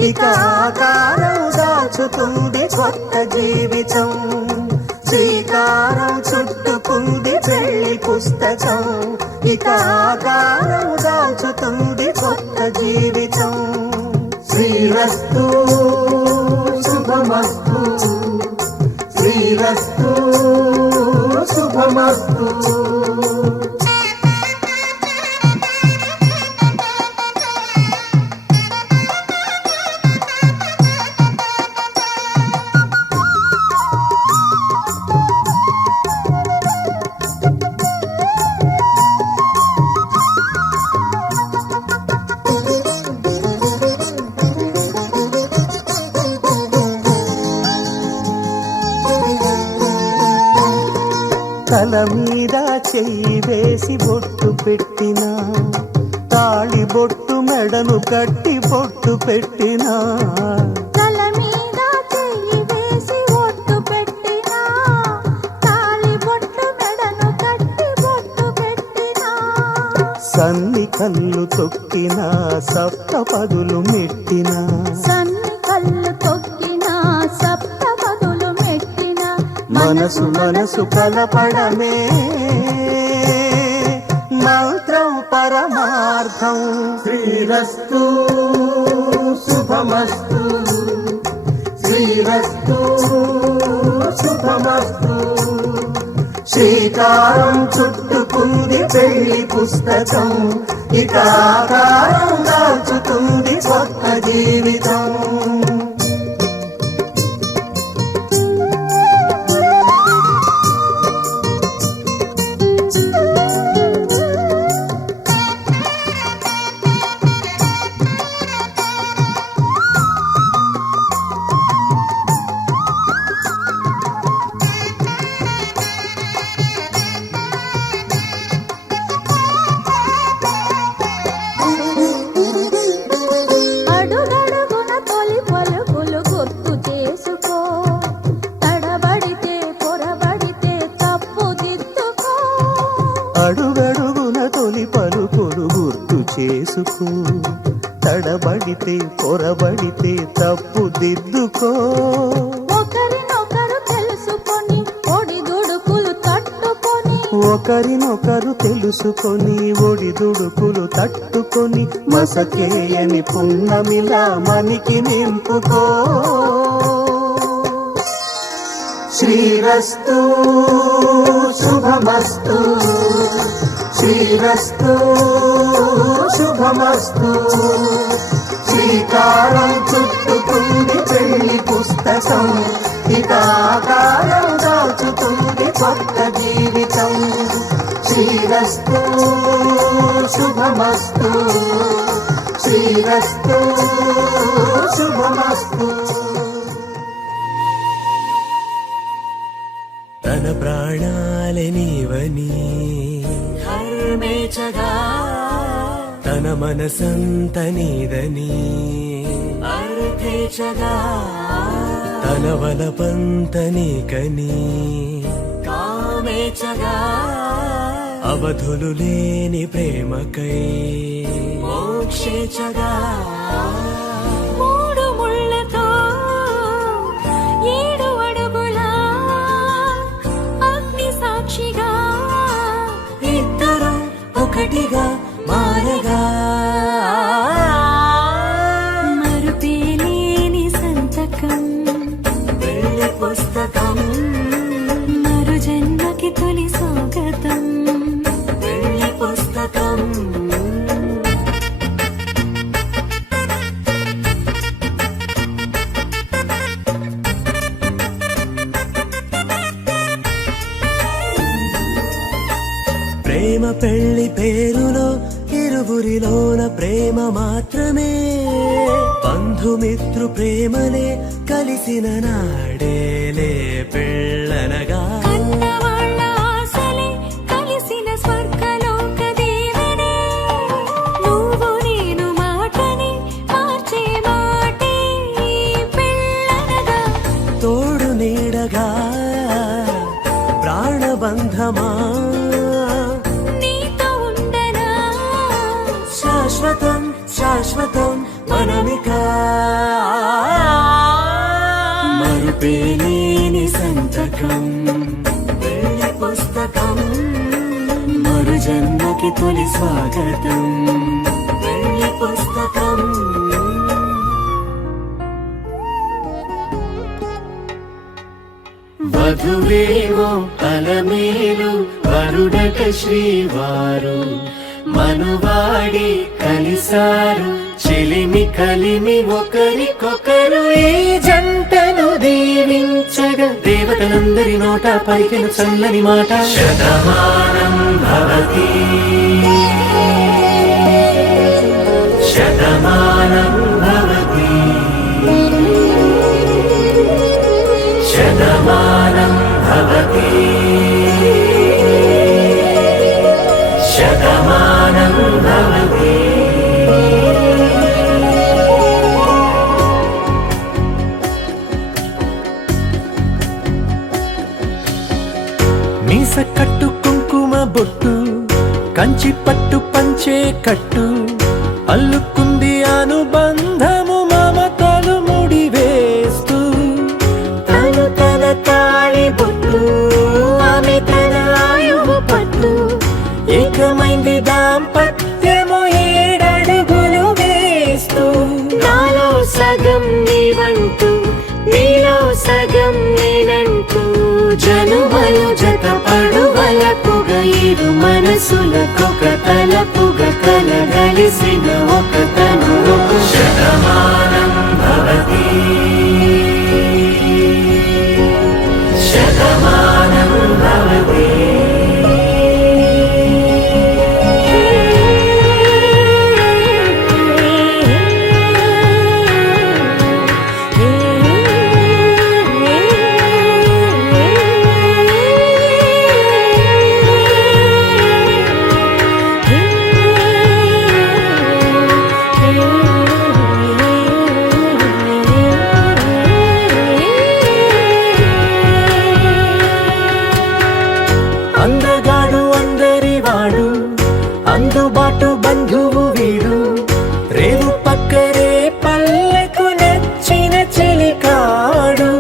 ఇక ఆకారం దాచుతుంది కొత్త జీవితం శ్రీకారం చుట్టుకుంది పెళ్లి పుస్తకం ఇక ఆకారం దాచుతుంది కొత్త జీవితం శ్రీరస్తు శుభమస్తు శ్రీరస్తు శుభమస్తు తల మీద చెయ్యి వేసి బొట్టు పెట్టినా తాళి బొట్టు మెడను కట్టి బొట్టు పెట్టినా తల మీద చెయ్యి వేసి బొట్టు పెట్టినా తాళి సన్ని కళ్ళు తొక్కిన సప్తపదులు మెట్టిన సన్ని కళ్ళు తొక్కిన సప్తపదులు మెట్టిన మనసు మనసు కలపడమే మంత్రం పరమార్థం. శ్రీరస్తు శుభమస్తు శ్రీరస్తు శుభమస్తు. శ్రీకారం చుట్టుకుంది పెళ్లి పుస్తకం, ఇక ఆకారం దాచుతుంది కొత్త జీవితం. అడుగడుగున తొలి పలుకులు గుర్తు చేసుకో, తడబడితే పొరబడితే తప్పు దిద్దుకో. అడుగడుగున తొలి పలుకులు గుర్తు చేసుకో, తడబడితే పొరబడితే తప్పు దిద్దుకో. ఒకరినొకరు తెలుసుకొని ఒడిదుడుకులు తట్టుకొని, ఒకరినొకరు తెలుసుకొని ఒడిదుడుకులు తట్టుకొని మసకేయని పున్నమిలా మనికి నింపుకో. శ్రీరస్తు శుభమస్తు శ్రీరస్తు శుభమస్తు. శ్రీకారం చుట్టుకుంది పెళ్లి పుస్తకం, ఇక ఆకారం దాచుతుంది కొత్త జీవితం. శ్రీరస్తు శుభమస్తు శ్రీరస్తు శుభమస్తు. తన ప్రాణాలే నీవని హర్మేచగా, తన మనసంత నీదని అర్థేచగా, తన వలపంత నీకని కామేచగా, అవధులు లేని ప్రేమకై మోక్షేచగా. మూడు ముళ్ళతో 7 అడుగుల అగ్ని సాక్షిగా, ఇద్దరు ఒకటిగా మారగా, మరుపేలేని సంతకం పెళ్లి పుస్తకం, మరు జన్మకి తొలి స్వాగతం. పెళ్లి పుస్తకం. ప్రేమ పెళ్లి పేరులో ఇరువురిలోన ప్రేమ మాత్రమే, బంధుమిత్రు ప్రేమలే కలిసిన నాడేలే పెళ్ళనగా. కన్నవాళ్ళ ఆశలే కలిసిన స్వర్గలోక దీవెనే, నువ్వు నేను మాటని మార్చే మాటే పెళ్ళనగా. తోడు నీడగా ప్రాణబంధమా, నీతో ఉండనా శాశ్వతం శాశ్వతం మనమిక. మరుపేలేని సంతకం పెళ్లి పుస్తకం, మరు జన్మకి తొలి స్వాగతం. పెళ్లి పుస్తకం. వధువేమో అలమేలు వరుడట శ్రీవారు, మనువాడి కలిసారు చెలిమి కలిమి ఒకరికొకరు. ఈ జంటను దీవించగా దేవతలందరి నోట పలికిన చల్లని మాట. శతమానం భవతి శతమానం భవతి శతమానం భవతి శతమానం భవతి. మీస కట్టు కుంకుమ బొట్టు కంచి పట్టు పంచ పంచే కట్టు అల్లుకుంది అనుబంధము మమతలు ముడివేస్తూ తను తన తాళి బొట్టు ఆమె తన ఆయువు పట్టు ఏకమైంది దాంపత్యము 7 అడుగులు వేస్తూ నాలో సగం నీవంటూ నీలో సగం నేనంటూ జనుమలు జత పడువలపుగ ఇరు మనసులకొక తలపుగ కలగలిసిన ఒక తను శతమానం భవతి శతమానం భవతి అందగాడు అందరివాడు అందుబాటు బంధువు వీడు రేవు పక్కరే పల్లెకు నచ్చిన చెలికాడు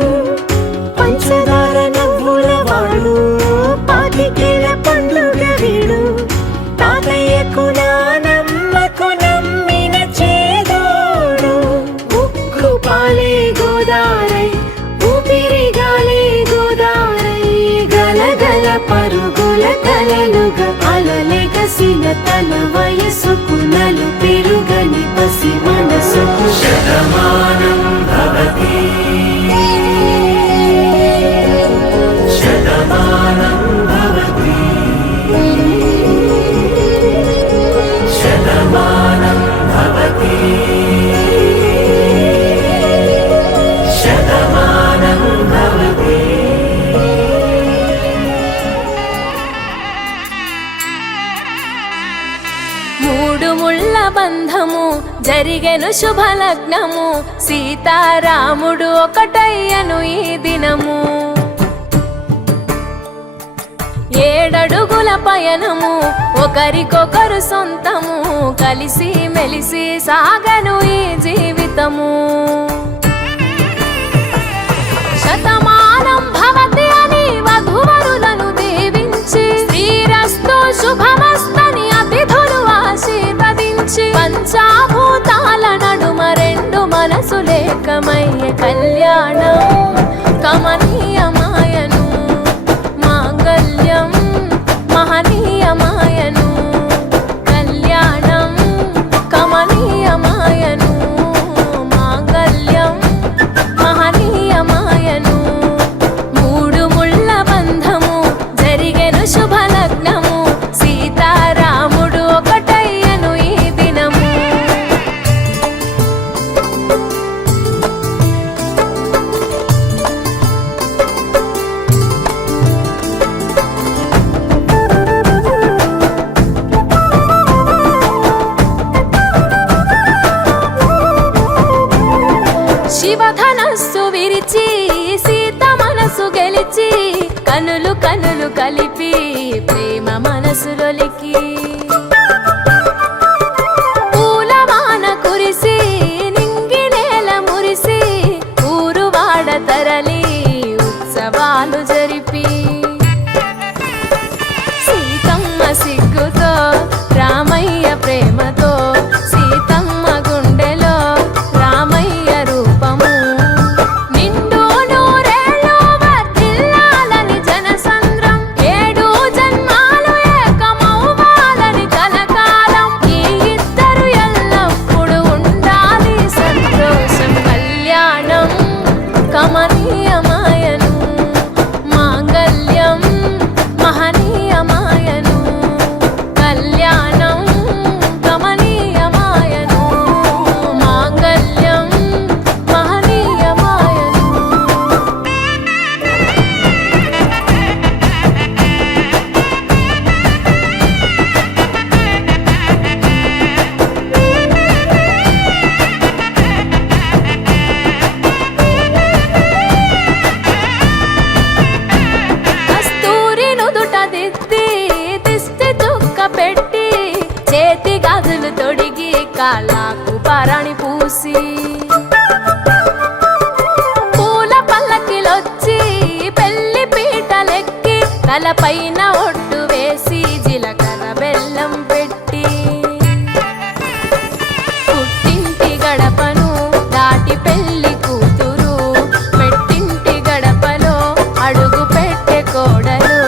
పంచదార నవ్వుల వాడు పాతికేల పండుగ వీడు తాతయ్యకు నానమ్మకు నమ్మిన చేదోడు ఉక్కు పాలే గోదారై ఊపిరి గాలే గోదారై గలగల పరుగుల కలలుగా అలలెగసిన తన వయసుకు నలు పెరుగని పసి మనసుకు శతమానం భవతి శతమానం భవతి శతమానం భవతి శతమానం భవతి మూడు ముళ్ళ బంధము జరిగెను శుభలగ్నము సీతారాముడు ఒకటయ్యను ఈ దినము 7 అడుగుల పయనము ఒకరికొకరు సొంతము కలిసి మెలిసి సాగను ఈ జీవితము శతమానం భవతి అని వధువరులను దీవించి శ్రీరస్తు శుభమస్తని అతిథులు ఆశీర్వదించి పంచాభూతాల నడుమ 2 మనసులేకమయ్యే కళ్యాణం కమనీయమాయను మాంగళ్యం మహనీయమాయను కళ్యాణం కమనీయమాయను మాంగళ్యం మహనీయమాయను మూడు ముళ్ళ బంధము జరిగెను శుభలగ్నము సీతారాముడు ఒకటయ్యను ఈ దినము శివధనస్సు విరిచి సీత మనసు గెలిచి కనులు కనులు కలిపి ప్రేమ మనసులొలికి పూలవాన కురిసి నింగి నేల మురిసి ఊరువాడ తరలి ఉత్సవాలు జరిపి సీతమ్మ సిగ్గుతో రామయ్య ప్రేమతో సీతమ్మ గుండెలో రామయ్య రూపము నిండు నూరేళ్ళు వర్ధిల్లాలని జనసంద్రం 7 జన్మాల కాళ్ళకు పరణి పూసి పూల పల్లకిలొచ్చి పెళ్లి పీటలెక్కి తలపైన ఒట్టు వేసి జీలకర్ర బెల్లం పెట్టి పుట్టింటి గడపను దాటి పెళ్లి కూతురు మెట్టింటి గడపలో అడుగు పెట్టే కోడలు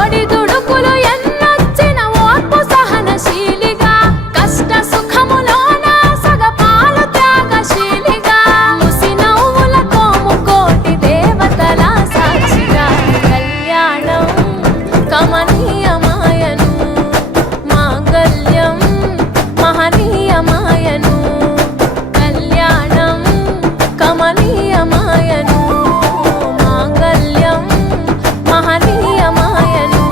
ఒడిదుడుకులు ఎన్నొచ్చిన ఓర్పు సహనశీలిగా కష్ట సుఖములోన సగపాలు త్యాగశీలిగా ముసి నవ్వులతో ముకోటి దేవతల సాక్షిగా కళ్యాణం కమనీయమాయను మాంగళ్యం మహనీయమాయను కళ్యాణం కమనీయమాయను మాంగళ్యం మహనీయమాయను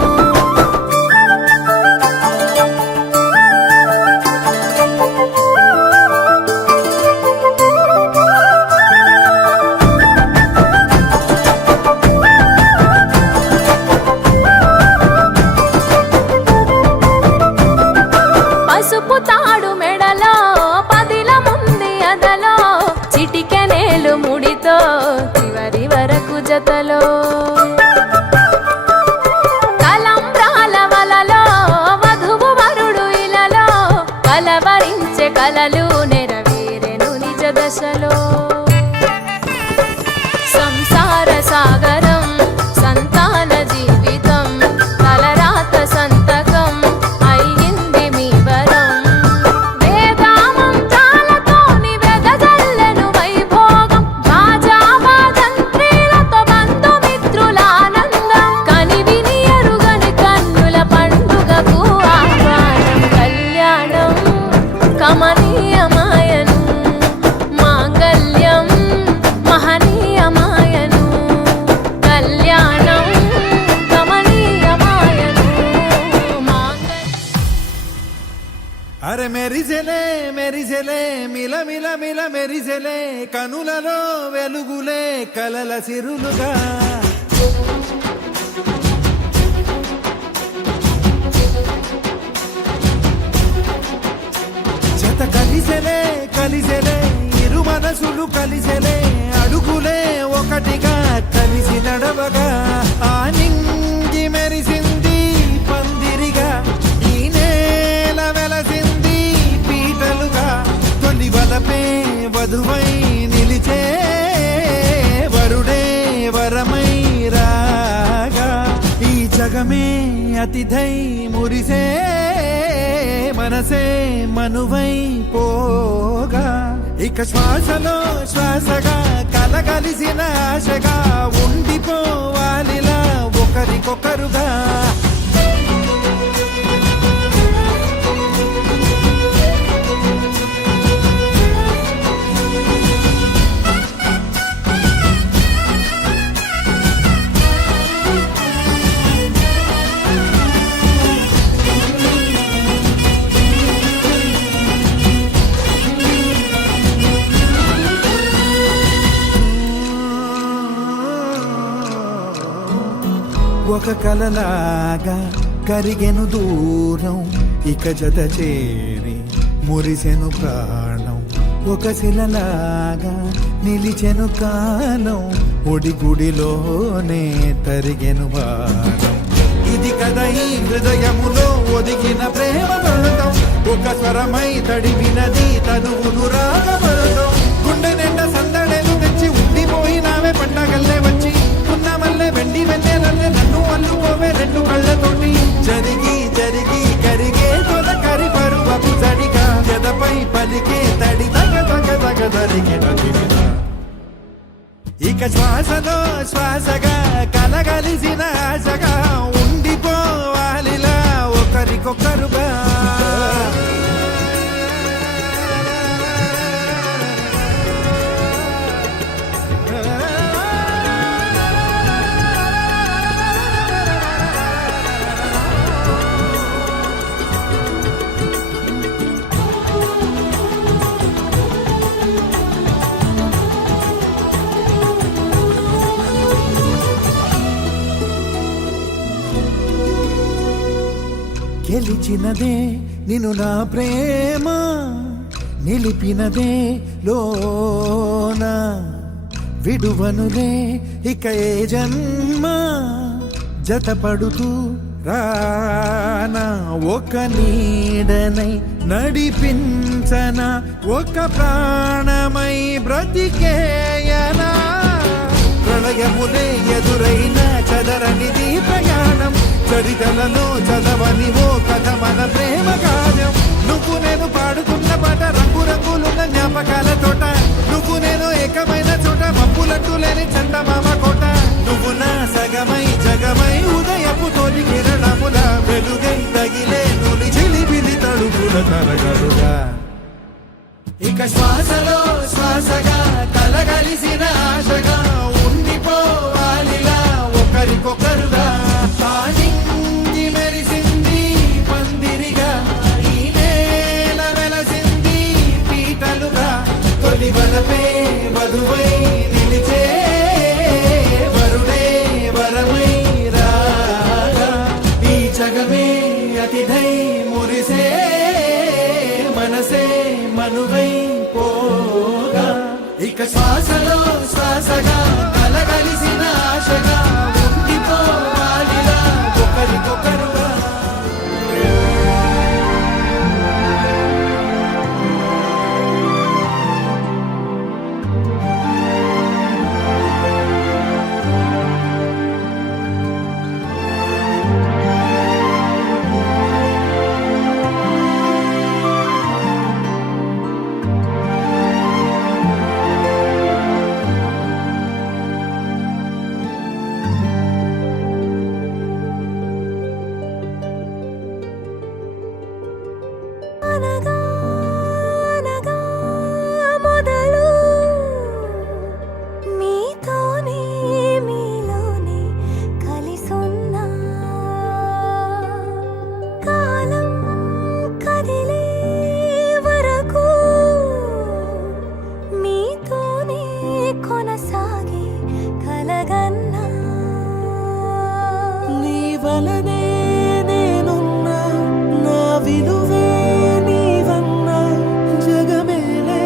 పసుపు తాడు మెడలో పదిల ముంది అదలో చిటికెనేలు ముడితో చివరి వరకు జతలో తలంబ్రాల వలలో వధువు వరుడు ఇలలో కలవరించే కలలు నెరవేరెను నిజ దశలో సంసార సాగరం సంతాన జీవితం తలరాత సంతకం అయ్యింది మీ వరం వేదామం చాలతోని వెదజల్లెను వైభోగం భాజావాదంత్రీలతో బంధుమిత్రులానందం కనివిని ఎరుగని కన్నుల పండుగకు ఆహ్వానం కళ్యాణం కమనీయమాయను మాంగళ్యం మహనీయమాయను కళ్యాణం కమనీయమాయను మాంగళ్యం అరే మెరిసెలే మెరిసెలే మిల మిల మిల మెరిసెలే కనులలో వెలుగులే కలల సిరులుగా జత కలిసెలే కలిసెలే ఇరు మనసులు కలిసెలే అడుగులే ఒకటిగా కలిసి నడవగా ఆ నింగి మెరిసింది పందిరిగా ఈ నేల వెలసింది పీటలుగా తొలి వలపే వధువై నిలిచే వరుడే వరమై రాగా ఈ జగమే అతిథై మురిసే మనసే మనువై పోగా ఇక శ్వాసలో శ్వాసగా కలగలిసిన ఆశగా ఉండిపోవాలిలా ఒకరికొకరుగా ఒక కలలాగా కరిగెను దూరం ఇక జత చేరి మురిసెను ప్రాణం ఒక శిలలాగా నిలిచెను కాలం ఒడిగుడిలోనే తరిగెను వారం ఇది కదా ఈ హృదయములో ఒదిగిన ప్రేమ పర్వతం ఒక స్వరమై తడివినది తనువును రాగపడతాం గుండె నిండా సందడేలు తెచ్చి ఉండిపోయినావే పండగల్లే వచ్చి ఉన్న మల్లె వెండి వెన్నెలల్లే నన్ను అల్లుకోవే రెండు కళ్ళతోటి జరిగి జరిగి కరిగే తొలకరి పరువపు జడిగా జదపై పలికే తడి తగ తగ తగ జరిగిన జీవిత ఇక శ్వాసలో శ్వాసగా కలగలిసిన ఆశగా ఉండిపోవాలిలా ఒకరికొకరుగా గెలిచినదే నిన్ను నా ప్రేమ నిలిపినదే లోన విడువనులే ఇక ఏ జన్మ జతపడుతూ రానా ఒక నీడనై నడిపించన ఒక ప్రాణమై బ్రతికేయనా ప్రళయములే ఎదురైన చదరనిది ప్రయాణం చరితలలో చదవని ఓ కథ మన ప్రేమ కావ్యం నువ్వు నేను పాడుతున్న పాట రంగు రంగులున్న జ్ఞాపకాల తోట నువ్వు నేను ఏకమైన చోట మప్పులట్టు లేని చందమామ కోట నువ్వు నా సగమై జగమై ఉదయపు తోలి కిరణముల వెలుగై తగిలే నులి చిలిపిలి తడుపుల తరగలుగా ఇక శ్వాసలో శ్వాసగా కలగలిసిన ఆశగా ఉండిపోవాలిలా ఒకరికొకరుగా తానింగి మెరిసింది పందిరిగా ఈ నేల వెలసింది పీటలుగా తొలి వలపే వధువై నిలిచే వరుడే వరమై రాగా ఈ జగమే అతిథై మురిసే మనసే మనువై పోగా ఇక శ్వాసలో శ్వాసగా కలగలిసిన ఆశగా ఉండిపోవాలిలా ఒకరికొకరుగా అనగా అనగా మొదలు మీతోనే మీలోనే కలిసున్నా కాలం కదిలే వరకు మీతోనే కొనసాగే కలగన్నా నీ వలనే నేనున్నా నా విలువే నీవన్నా జగమేలే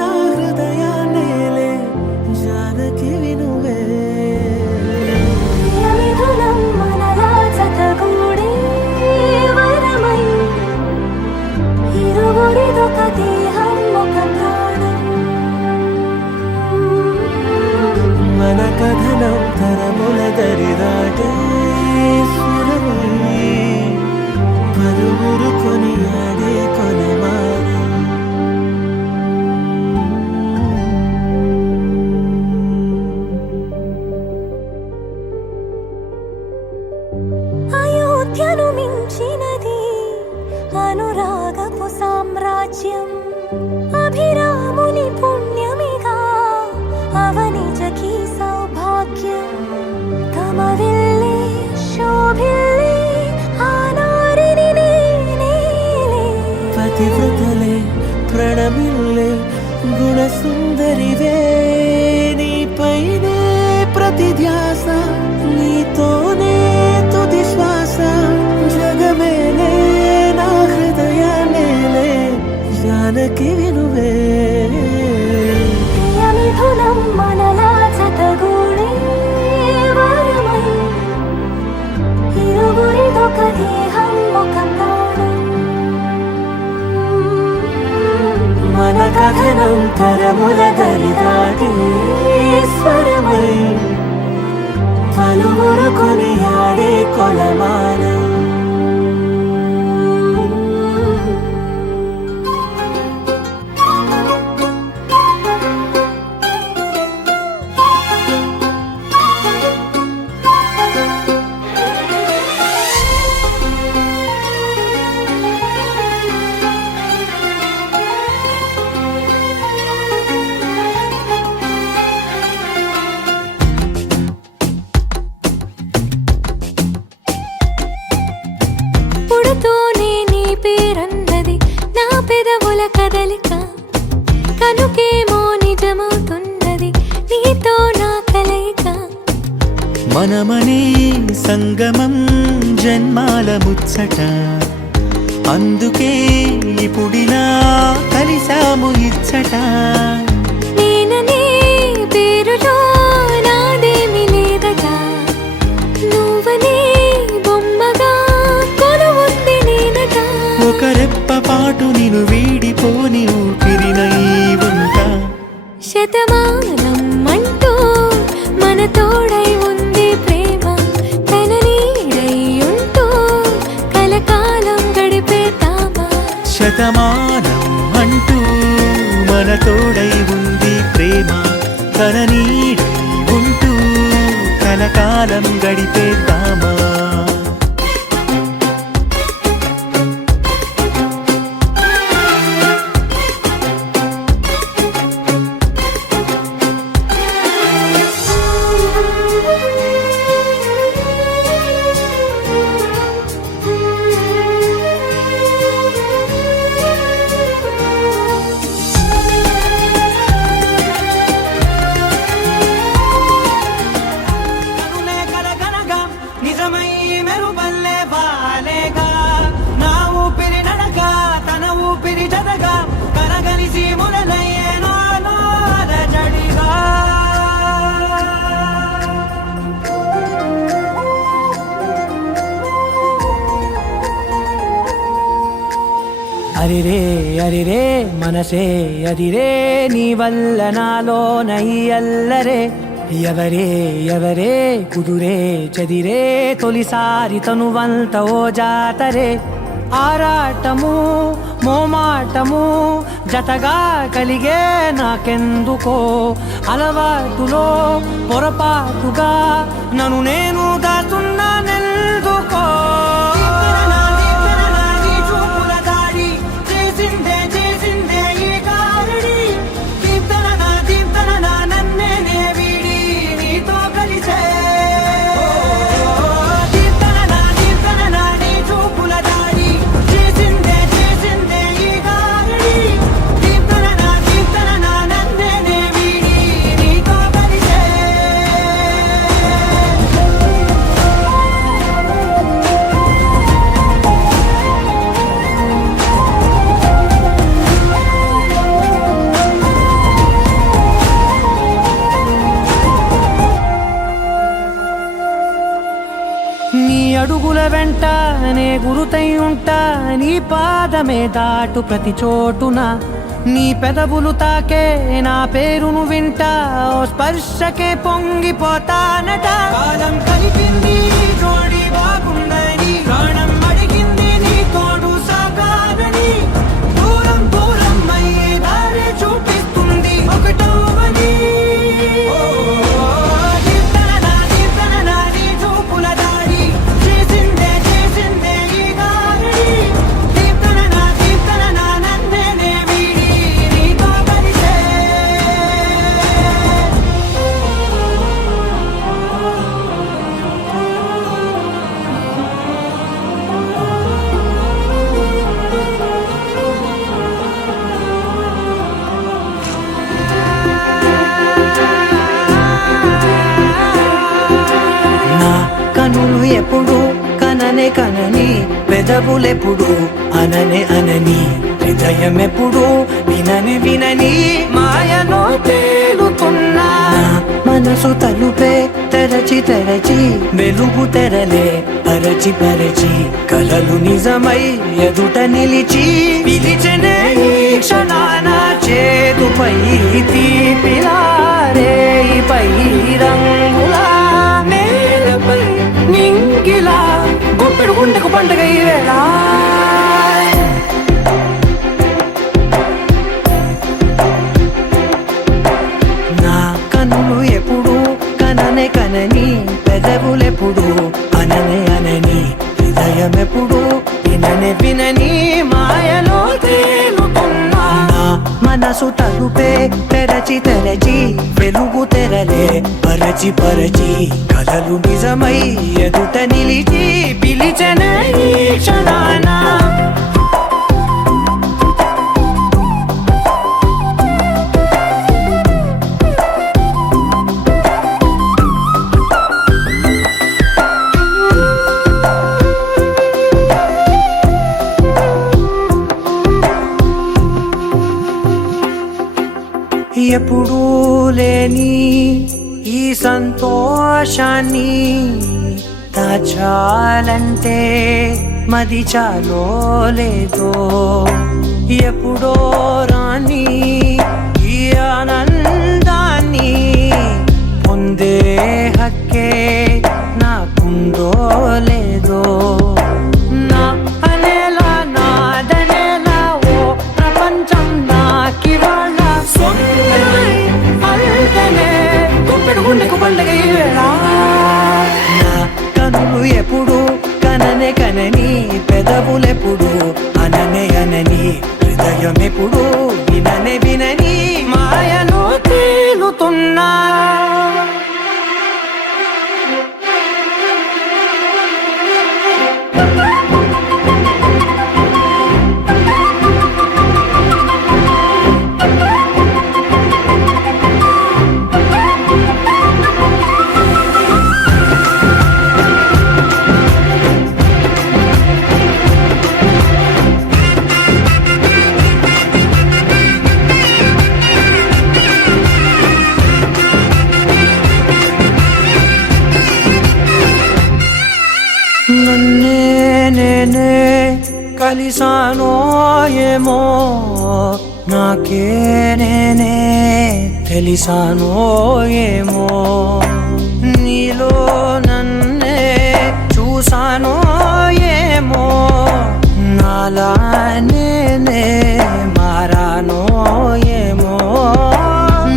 నా హృదయాన్నేలే జానకి వినువే ప్రియమిథునం మనలా జతగూడే వరమై ఇరువురిదొక దేహం ఒక ప్రాణం మన కథనం తరముల దరిదాటే స్వరమై పలువురు కొనియాడే కొలమానం అయోధ్యను మించినది అనురాగపు సామ్రాజ్యం అభిరాముని పుణ్యమిగా అవనిజకి సౌభాగ్యం కమవిల్లే శోభిల్లే ఆనారిని నేనేలే పతివ్రతలే ప్రణమిల్లే గుణసుందరివే నీపైనే ప్రతి ధ్యాస నీతోనే తుది శ్వాస జగమేలే నా హృదయాన్నేలే జానకి వినువే ప్రియమిథునం మనలా జతగూడే వరమై ఇరువురిదొక దేహం ఒక ప్రాణం మన కథనం తరముల దరిదాటే స్వరమై పలువురు కొనియాడే కొలమానం పుడుతూనే నీ పేరన్నది నా పెదవుల కదలిక కనుకేమో నిజమవుతున్నది నీతో నా కలయిక మనమనే సంగమం జన్మాల ముచ్చట అందుకే ఇప్పుడిలా కలిసాము ఇచ్చట. నేననే పేరులో నాదేమి లేదట, నువ్వనే బొమ్మగా కొలువుంది నేనట. ఒక రెప్ప పాటు నిన్ను వీడిపోని ఊపిరినై ఉంటా. శతమానం అంటూ మన తోడై ఉంది ప్రేమ, తన నీడై ఉంటూ కలకాలం గడిపేతామా. శతమానం అంటూ మన తోడై ఉంది ప్రేమ, తన నీడై ఉంటూ కలకాలం గడిపేద్దామా. కనులే కలగనగా నిజమై మెరుపల్లే వాలేగా, నా ఊపిరి నడక తన ఊపిరి జతగా కలగలిసి మొదలయ్యే నాలో అలజడిగా. అరిరే అరిరే మనసే అదిరే, నీ వల్ల నాలో నయ్యల్లరే. ఎవరే ఎవరే కుదురే చదిరే, తొలిసారి తనువంత ఓ జాతరే. ఆరాటము మోమాటము జతగా కలిగే నాకెందుకో, అలవాటులో పొరపాటుగా నన్ను నేను దాచున్నానెందుకో. నీ అడుగుల వెంట నే గురుతై ఉంటా, నీ పాదమే దాటు ప్రతి చోటున. నీ పెదవులు తాకే నా పేరును వింటా, ఓ స్పర్శకే పొంగిపోతానట. కాలం కలిపింది జోడి బాగుందని, ప్రాణం అడిగింది నీ తోడు సాగాలని. దూరం దూరం అయ్యే దారి చూపిస్తుంది ఒకటవని. కనులు ఎప్పుడు కననే కనని, పెదవులెప్పుడు అననే అనని, హృదయం ఎప్పుడు వినని వినని మాయలో తేలుతున్నా. మనసు తలుపే తెరచి తెరచి వెలుగు తెరలే పరచి పరచి, కలలు నిజమై ఎదుట నిలిచి పిలిచనే ఈ క్షణాన. చేతుపై తీపిలారే పై రంగులా, నేలపై నింగిలా, గుప్పెడు గుండెకు పండుగ ఈ వేళ. నా కనులు ఎప్పుడు కననే కనని, పెదవులెప్పుడు అననే అనని, హృదయం ఎప్పుడు విననే వినని మాయలో తేలుతున్నా. నా మనసు తలుపే తెరచి తెరచి వెలుగు తెరలే పరచి పరచి, కలలు నిజమై ఎదుట నిలిచి పిలిచనే ఈ క్షణాన. ఎప్పుడూ లేని ఈ సంతోషాన్ని దాచాలంటే మది చాలో లేదో ఎప్పుడో రాని ఈ ఆనందాన్ని పొందే హక్కే నాకుందో లేదో నా అనేలా నాదనేలా ఓ ప్రపంచం నాకివాళ సొంతమై అల్దనే గుప్పెడు గుండెకు పండగ ఈ వేళ నా కనులు ఎప్పుడు కననే కనని పెదవులెప్పుడు అననే అనని హృదయం ఎప్పుడు విననే వినని మాయను తేలుతున్నా నన్నే నేనే కలిసానో ఏమో నాకే నేనే తెలిసానో ఏమో నీలో నన్నే చూసానో ఏమో నాలా నేనే మారానో ఏమో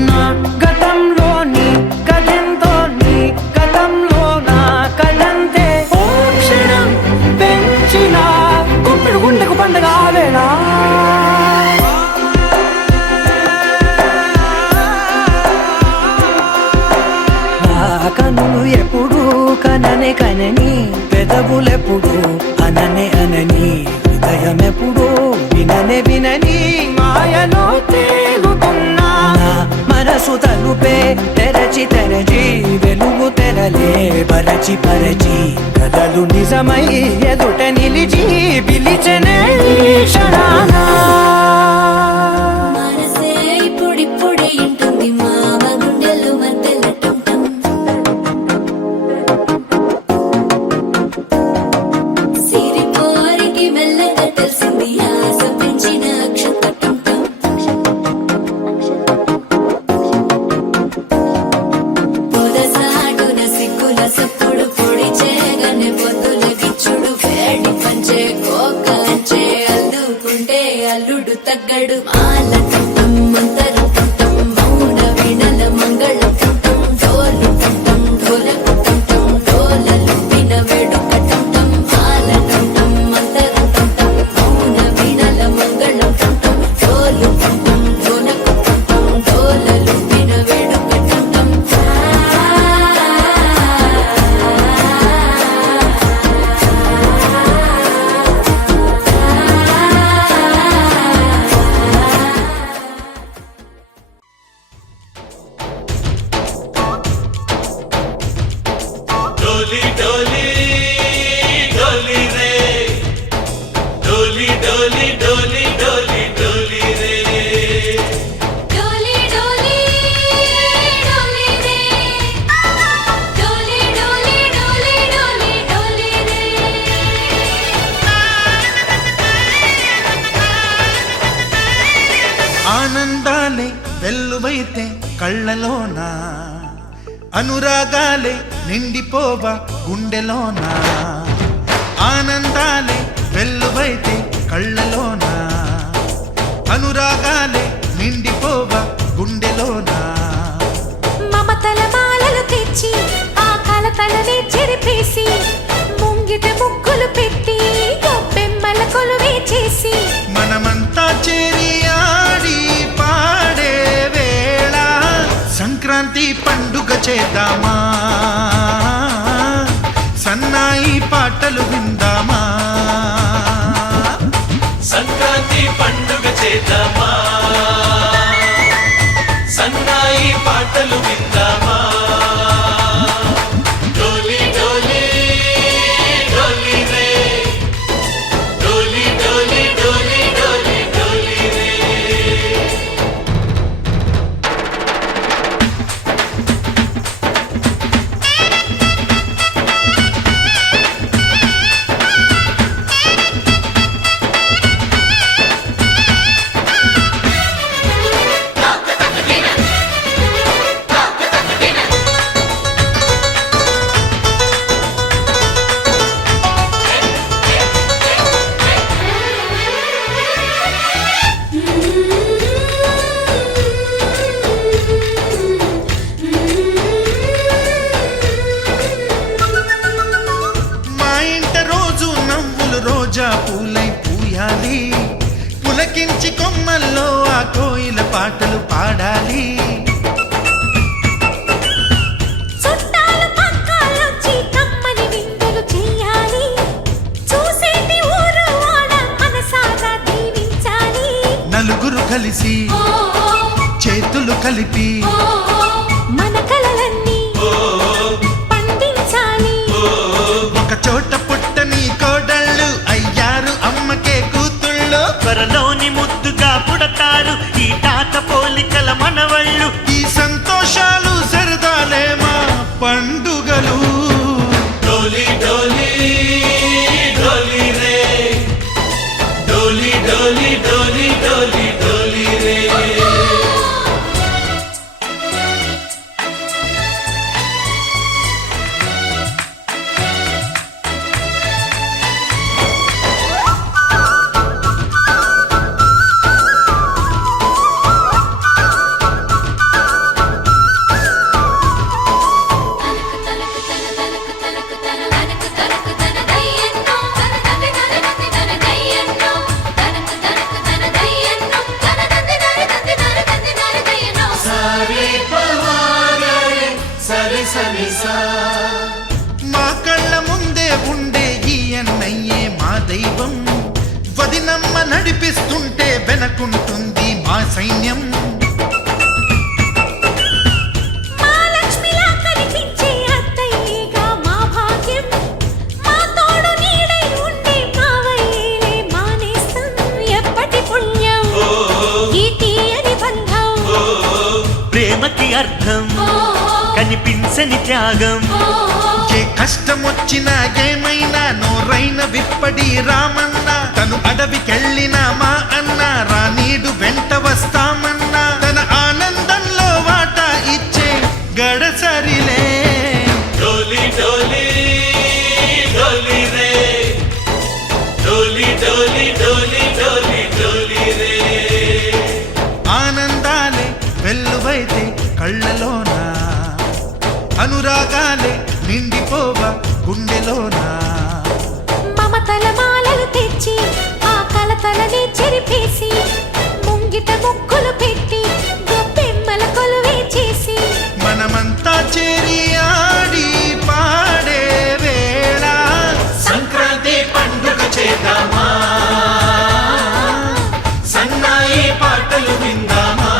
నా గతంలోని కథంతో నీ గతంలో నా కథంతే ఓ క్షణం పెంచిన గుప్పెడు గుండెకు పండగ వేళ నా కనులు ఎప్పుడు కననే కనని పెదవులెప్పుడు అననే అనని హృదయం ఎప్పుడు విననే వినని మాయలో తేలుతున్నా నా మనసు తలుపే తెరచి తెరచి వెలుగు తెరలే పరచి పరచి కథలు నిజమై ఎదుట నిలిచి పిలిచనే క్షణాన మనసే ఇప్పుడిప్పుడే ఇంటుంది మామ గుండెలు మధ్యలటుంటం సిరిపోరికి మెల్లగా తెలిసింది ఆశ పెంచిన అక్షతటుంటం పొదసాటున సిగ్గుల సప్పుడు పొడి చేయగానే పొద్దుల గిచ్చుడు వేడి పంచే కోకలంచే అల్లుకుంటే అల్లుడు తగ్గడు మాల టుంటం మంతరం టుంటం మౌన వీణల మంగళం టుంటం డోలు టుంటం డోలకు టుంటం డోలలు విన వేడుక టుంటం మాల టుంటం మంతరం టుంటం మౌన వీణల మంగళం టుంటం డోలు టుంటం డోలకు టుంటం డోలలు విన వేడుక టుంటం डोली डोली डोली रे डोली डोली डोली डोली डोली रे डोली डोली डोली रे डोली डोली डोली डोली डोली रे ఆనందాలే వెల్లువైతే కళ్ళలోన అనురాగాలే నిండిపోవా గుండెలోన ఆనందాలే వెల్లువైతే కళ్ళలోన అనురాగాలే నిండిపోవా గుండెలోన మమతల మాలలు తెచ్చి ఆ కలతలనే చెరిపేసి ముంగిట ముగ్గులు పెట్టి గొప్పెమ్మల కొలువే చేసి మనమంతా చేరి ఆడి పాడే వేళ సంక్రాంతి పండుగ చేద్దామా సన్నాయి పాటలు విందామా సంక్రాంతి పండుగ చేద్దామా సన్నాయి పాటలు విందామా డోలి డోలి డోలి రే డోలి డోలి డోలి డోలి డోలి రే కొమ్మల్లో ఆ కోయిల పాటలు పాడాలి. చుట్టాలు పక్కాలొచ్చి కమ్మని విందులు చెయ్యాలి. చూసేటి ఊరు వాడ మనసారా దీవించాలి. నలుగురు కలిసి చేతులు కలిపి మన కలలన్నీ పండించాలి. ఒక చోట పుట్టని కోడళ్ళు అయ్యారు అమ్మకే కూతుళ్ళు. త్వరలోని ముద్దుగా పుడతారు ఈ తాత పోలికల మనవళ్ళు. ఈ సంతోషాలు సరదాలే మా పండుగలు. డోలి డోలి డోలి రే, డోలి డోలి డోలి డోలి డోలి రే. మా కళ్ళ ముందే ఉండే ఈ అన్నయ్యే మా దైవం. వదినమ్మ నడిపిస్తుంటే వెనకుంటుంది మా సైన్యం. మా లక్ష్మిలా కనిపించే అత్తయ్యేగా మా భాగ్యం. మా తోడు నీడై ఉండే మావయ్యేలే మా నేస్తం. ఎప్పటి పుణ్యం ఈ తీయని బంధం. ప్రేమకి అర్థం కనిపించని త్యాగం. ఏ కష్టం వచ్చినా ఏమైనా నోరైన విప్పడి రామన్న. తను అడవికెళ్ళిన మా అన్న రానీడు వెంట వస్తామన్నా. తన ఆనందంలో వాటా ఇచ్చే గడసరిలే. డోలి డోలి డోలి రే, డోలి డోలి డోలి డోలి డోలి రే. ఆనందాలే వెల్లువైతే కళ్ళలోనా, అనురాగాలే నిండిపోవా గుండెలోనా. మమతల మాలలు తెచ్చి ఆ కలతలని చెరిపేసి ముంగిట ముక్కులు పెట్టి గొప్పెమ్మల కొలువే చేసి మనమంతా చేరి ఆడి పాడే వేళ సంక్రాంతి పండుగ చేద్దామా, సన్నాయి పాటలు విందామా.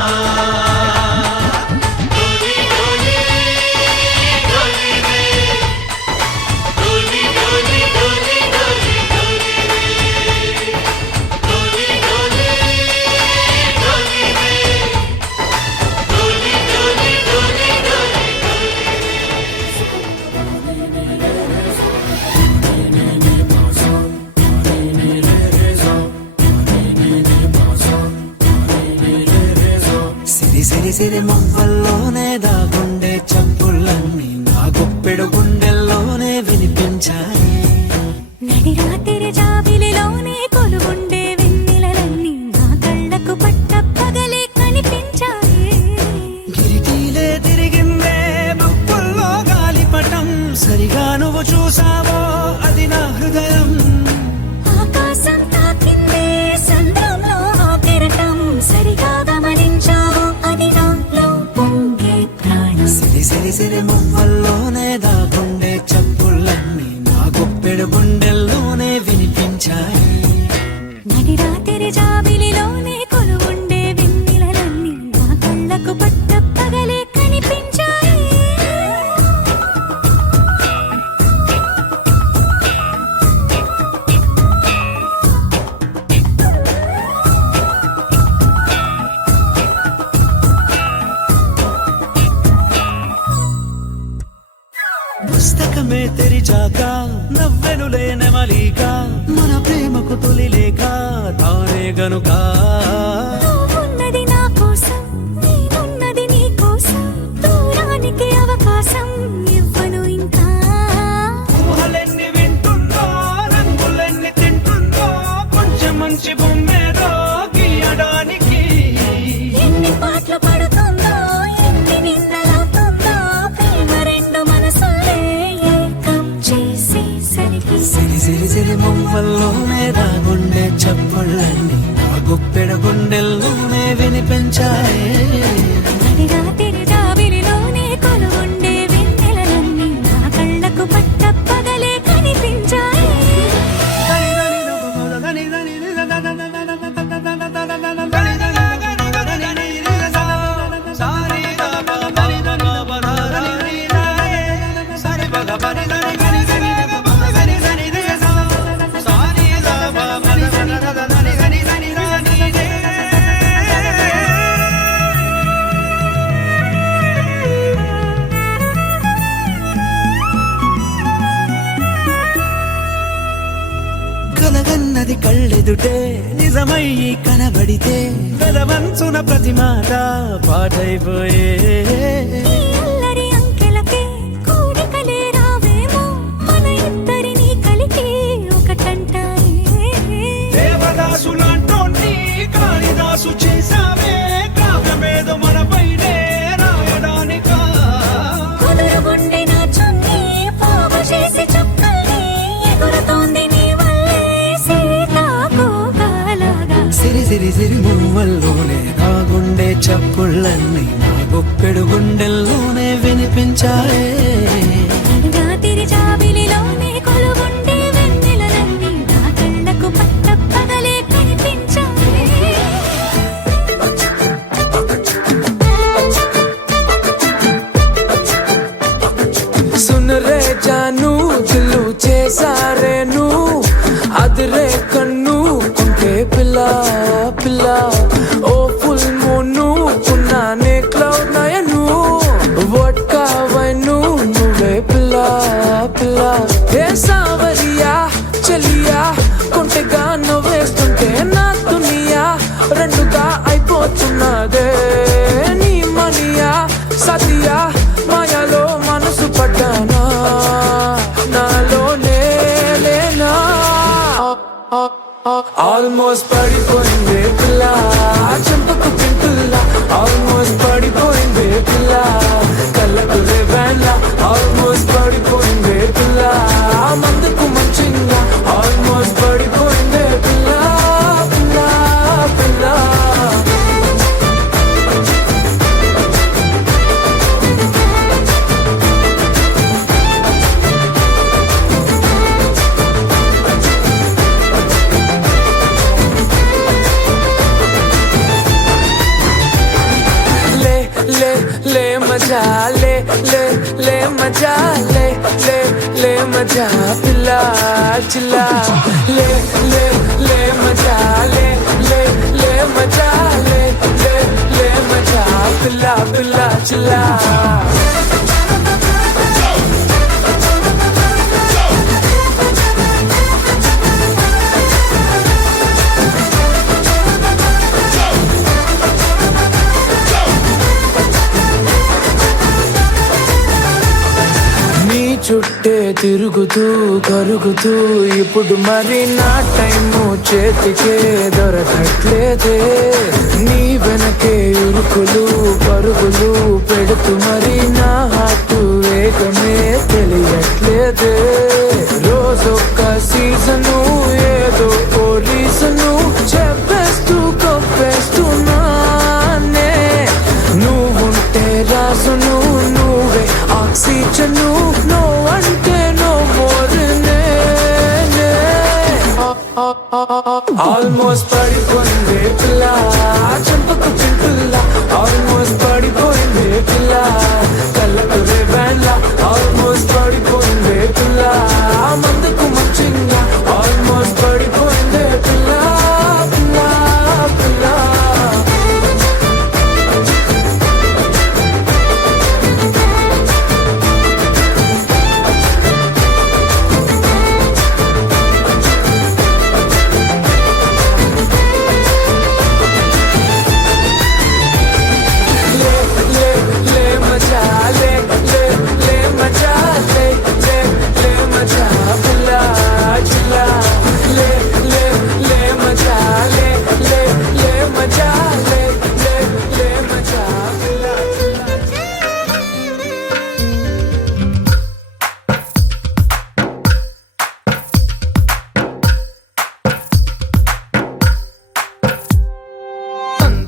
సిరి సిరి సిరి మువ్వల్లోనే దాగుండే చప్పుళ్ళన్నీ నా గుప్పెడు గుండెల్లోనే వినిపించాయి. నడి రాత్రి జాబిలిలోనే కొలువుండే వెన్నెలలన్నీ నా కళ్ళకు పట్ట పగలే కనిపించాయి. గిరిటీలే తిరిగిందే బుక్కుల్లో గాలిపటం. సరిగా నువ్వు చూసావో అది నా హృదయం. ఆకాశం తాకిందే సంద్రంలో ఆ కెరటం. సరిగా గమనించావు అది నాలో పొంగే ప్రాణం. సిరి సిరి సిరి మువ్వల్లోనే దాగుండే చప్పుళ్ళన్నీ నా గుప్పెడు గుండెల్లోనే వినిపించాయి. నడి రాత్రి జాబిలిలోనే కొలువుండే వెన్నెలలన్నీ నా కళ్ళకు పట్ట పగలే కనిపించాయి. పుస్తకమే తెరిచాక నవ్వెనులే నెమలిక. మన ప్రేమకు తొలి లేక తానే గనుక. నువ్వున్నది నా కోసం, నేనున్నది నీ కోసం. దూరానికి అవకాశం ఇవ్వను ఇంకా. ఊహలెన్ని వింటుందో, రంగులెన్ని తింటుందో, కొంచెం మంచి బొమ్మేదో గీయడానికి. ఎన్ని పాటలు పడుతుందో, ఎన్ని నిందలవుతుందో, ప్రేమ రెండు మనసులే ఏకం చేసేసరికి. సిరి సిరి సిరి మువ్వల్లోనే దాగుండే చప్పుళ్ళన్నీ నా గుప్పెడు గుండెల్లో వినిపించాయే నడిగా తిరుజావిలిలోనే కొలువుండే వెన్నెలలన్నీ నా కళ్ళకు పట్టపగలే కనిపించాయి. కలగన్నది కళ్ళెదుటే నిజమయ్యి కనబడితే వెలవంచున ప్రతి మాట పాటైపోయే ఈ అల్లరి అంకెలకే కోరికలే రావేమో మన ఇద్దరిని కలిపి ఒకటంటాయే. దేవదాసులాంటోని కాళిదాసు చేశావే కావ్యమేదో మనపైనే రాయడానికా కుదురు గుండె నా చున్నీ పోగు చేసి చుక్కల్ని ఎగురుతోంది నీ వల్లే సీతాకోకలాగా. సిరి సిరి సిరి మువ్వల్లోనే నా గుండె చప్పుళ్ళన్నీ నా గుప్పెడు గుండెల్లోనే వినిపించాయే నడిగా తిరుజావిలిలోనే కొలువుండే వెన్నెలలన్నీ నా కళ్ళకు పట్టపగలే కనిపించాయి. सुन रे जानू दिलू చేసారే నువ్వు అదిరే కన్ను కుంటే పిల్ల పిల్ల ఓ ఫుల్ మూను కున్నానే క్లౌడ్ నయను వడ్కా వైను నువ్వే పిల్ల పిల్ల ఏ సావరియా చెలియా కుంటెగా నవ్వేస్తుంటే నా దునియా రెండుగా అయిపోతున్నదే నీ మనియా సతియా మాయలో మనసు పడ్డానా నాలోనే లేనా ఆల్మోస్ట్ పడిపోయింది పిల్ల చెంపకు పింపుల్ల ఆల్మోస్ట్ పడిపోయింది పిల్ల కళ్ళకు రేవెన్ల ఆల్మోస్ట్ పడిపోయింది పిల్ల మందుకు మంచిగా ఆల్మోస్ట్ పడిపోయింది పిల్ల పిల్ల పిల్ల ले मजा ले मजा ले मजा पिला चिल्ला ले मजा ले मजा ले मजा पिला पिला चिल्ला చుట్టే తిరుగుతూ కరుగుతూ ఇప్పుడు మరి నా టైము చేతికే దొరకట్లేదే నీ వెనకే ఉరుకులు పరుగులు పెడుతూ మరి నా హార్టు వేగమే తెలియట్లేదే రోజొక్క సీజను ఏదో ఓ రీజను చెప్పేస్తూ కప్పేస్తున్నానే నువ్వుంటే రాజును నువ్వే ఆక్సిజను నో అంటే నో మోరనే ఆల్మోస్ట్ పడిపోయింది పిల్ల చెంపకు పింపుల్ల ఆల్మోస్ట్ పడిపోయింది పిల్ల కళ్ళకు రేవెన్ల ఆల్మోస్ట్ పడిపోయింది పిల్ల మందుకు మంచిగా ఆల్మోస్ట్ పడిపోయింది పిల్ల పిల్ల పిల్ల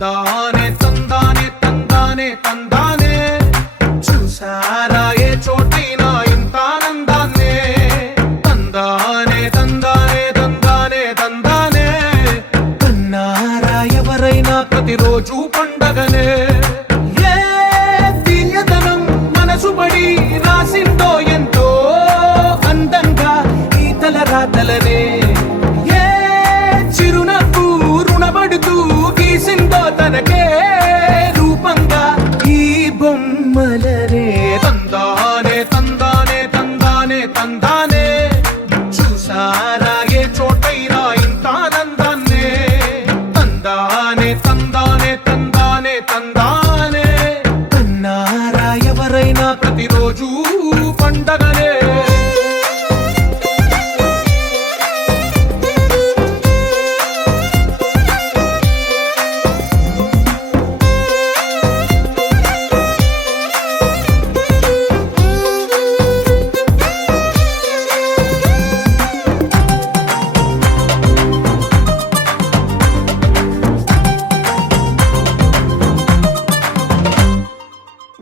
తందానే తందానే తందానే తందానే చూసారా ఏ చోటైనా ఇంత ఆనందాన్నే తందానే తందానే తందానే తందానే కన్నారా ఎవరైనా ప్రతిరోజు పండగనే ఏ తీయదనం మనసు పడి రాసిందో ఎంతో అందంగా ఈ తలరాతలనే ఏ చిరునవ్వు రుణపడుతూ గీసిందో తనకే రూపంగా ఈ బొమ్మలనే తందానే తందానే తందానే తందానే చూసారా ఏ చోటైనా ఇంత ఆనందాన్నే తందానే తందానే తందానే తందానే కన్నారా ఎవరైనా ప్రతిరోజు పండగనే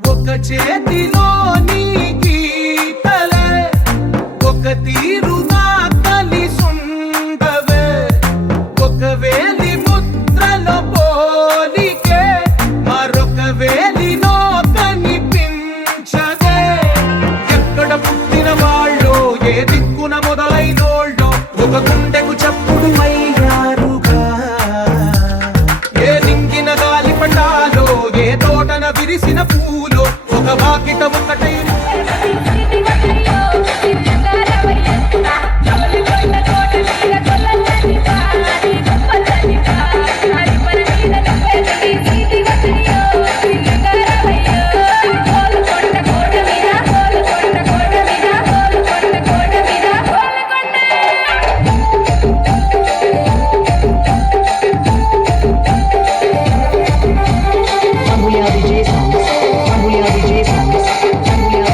ఒక చేతిలో నీ గీతలే ఒక తీరుగా కలిసుండవే ఒక వేలి ముద్రలో పోలికే మరొక వేలిలో కనిపించదే ఎక్కడ పుట్టిన వాళ్ళో ఏ దిక్కున మొదలైనోళ్ళో ఒక గుండెకు చప్పుడు అయ్యారుగా ఏ దింగిన గాలి పటాలో ఏ తోటన విరిసిన పూలో ఒక వాకిట ఒకటై Bambulia DJ Sounds. Bambulia DJ Sounds. Bambulia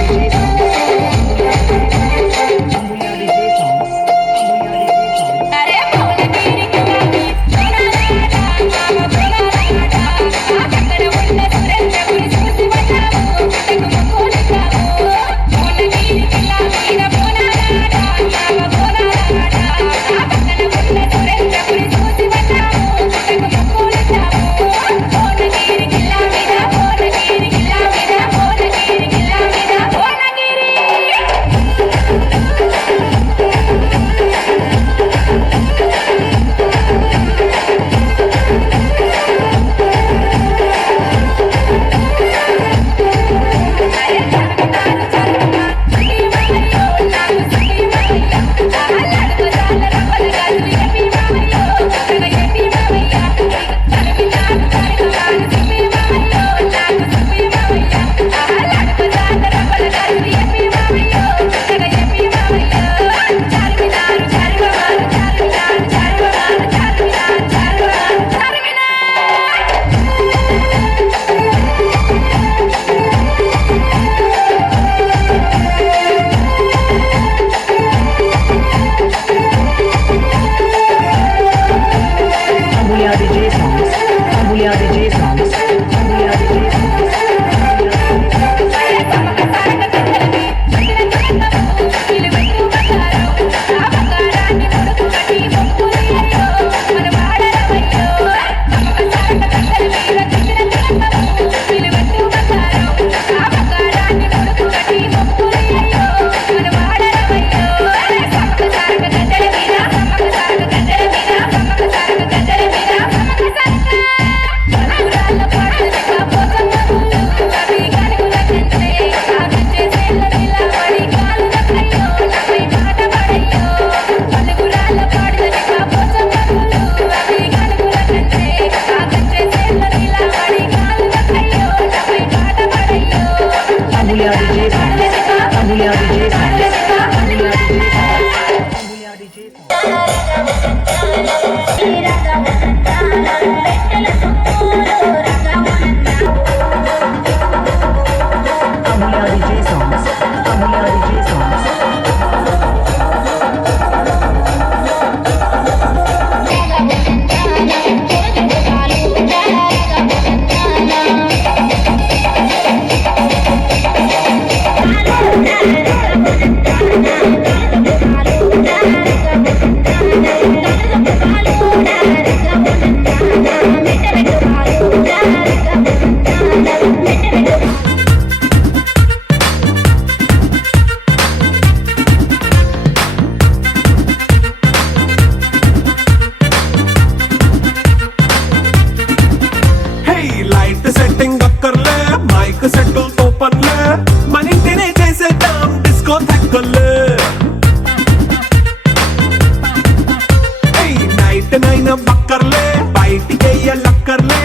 బర్గర్లే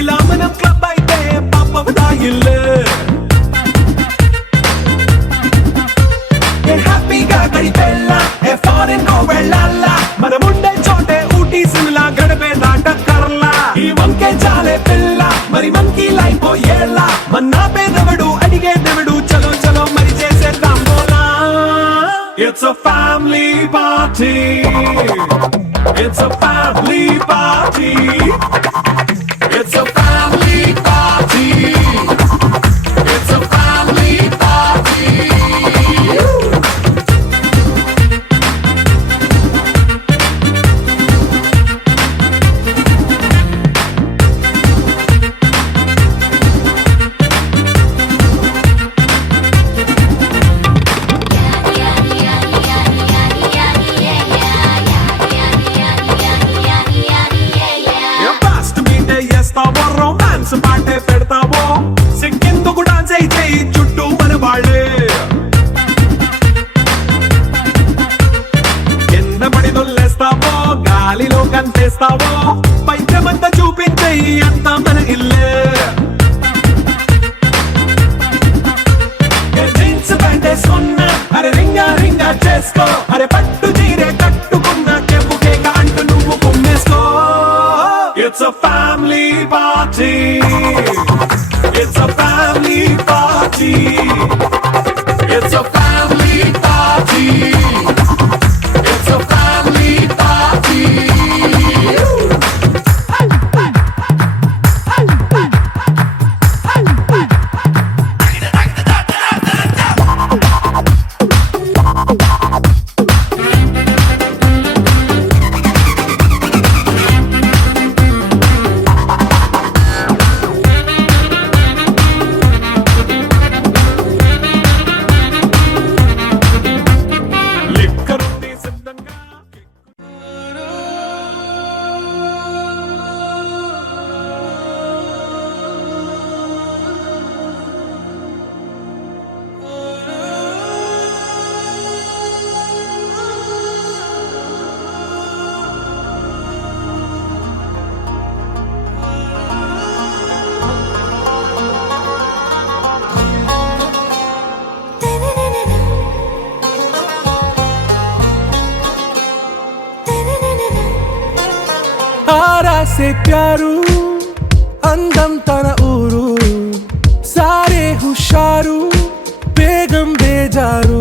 ఇలా మనం క్లబ్ అయితే పాపవదాయిల్లే ఏ హ్యాపీగా గడిపెల్లా ఏ ఫారెన్ నో వెళ్ళాలా మనముండే చోటే ఊటీ సిమ్లా గడిపే నాటకర్లా ఈ వంకే చాలే పిల్ల మరి మంకీ లైఫ్ ఏళ్ళ మన్నా పేదవడు అడిగేదెవడు చలో చలో మరి చేసేద్దాం బోలా It's a family party. It's a family party. It's a family party. It's a family party. Fast మీటే చేస్తావో రొమాన్స్ పాటే పెడతావో సిక్కిందుకు డాన్స్ అయి చేయి చుట్టూ మన వాళ్ళే కింద పడి దొల్లేస్తావో గాలిలో కంటేస్తావో పైచమంతా చూపించేయి అంతా మన ఇల్లే జీన్స్ ప్యాంట్ వేసుకున్నా అరే రింగా రింగా చేసుకో అరే పట్టు చీరే కట్టుకున్నా చెప్పుకేగా అంటూ నువ్వు కుమ్మేసుకో It's a family party. It's a family party. It's a family party. It's a family party. లిక్కరుంది సిద్ధంగా आरा से प्यारू అందం తన ఊరు సారే హుషారు బేగం బేజారు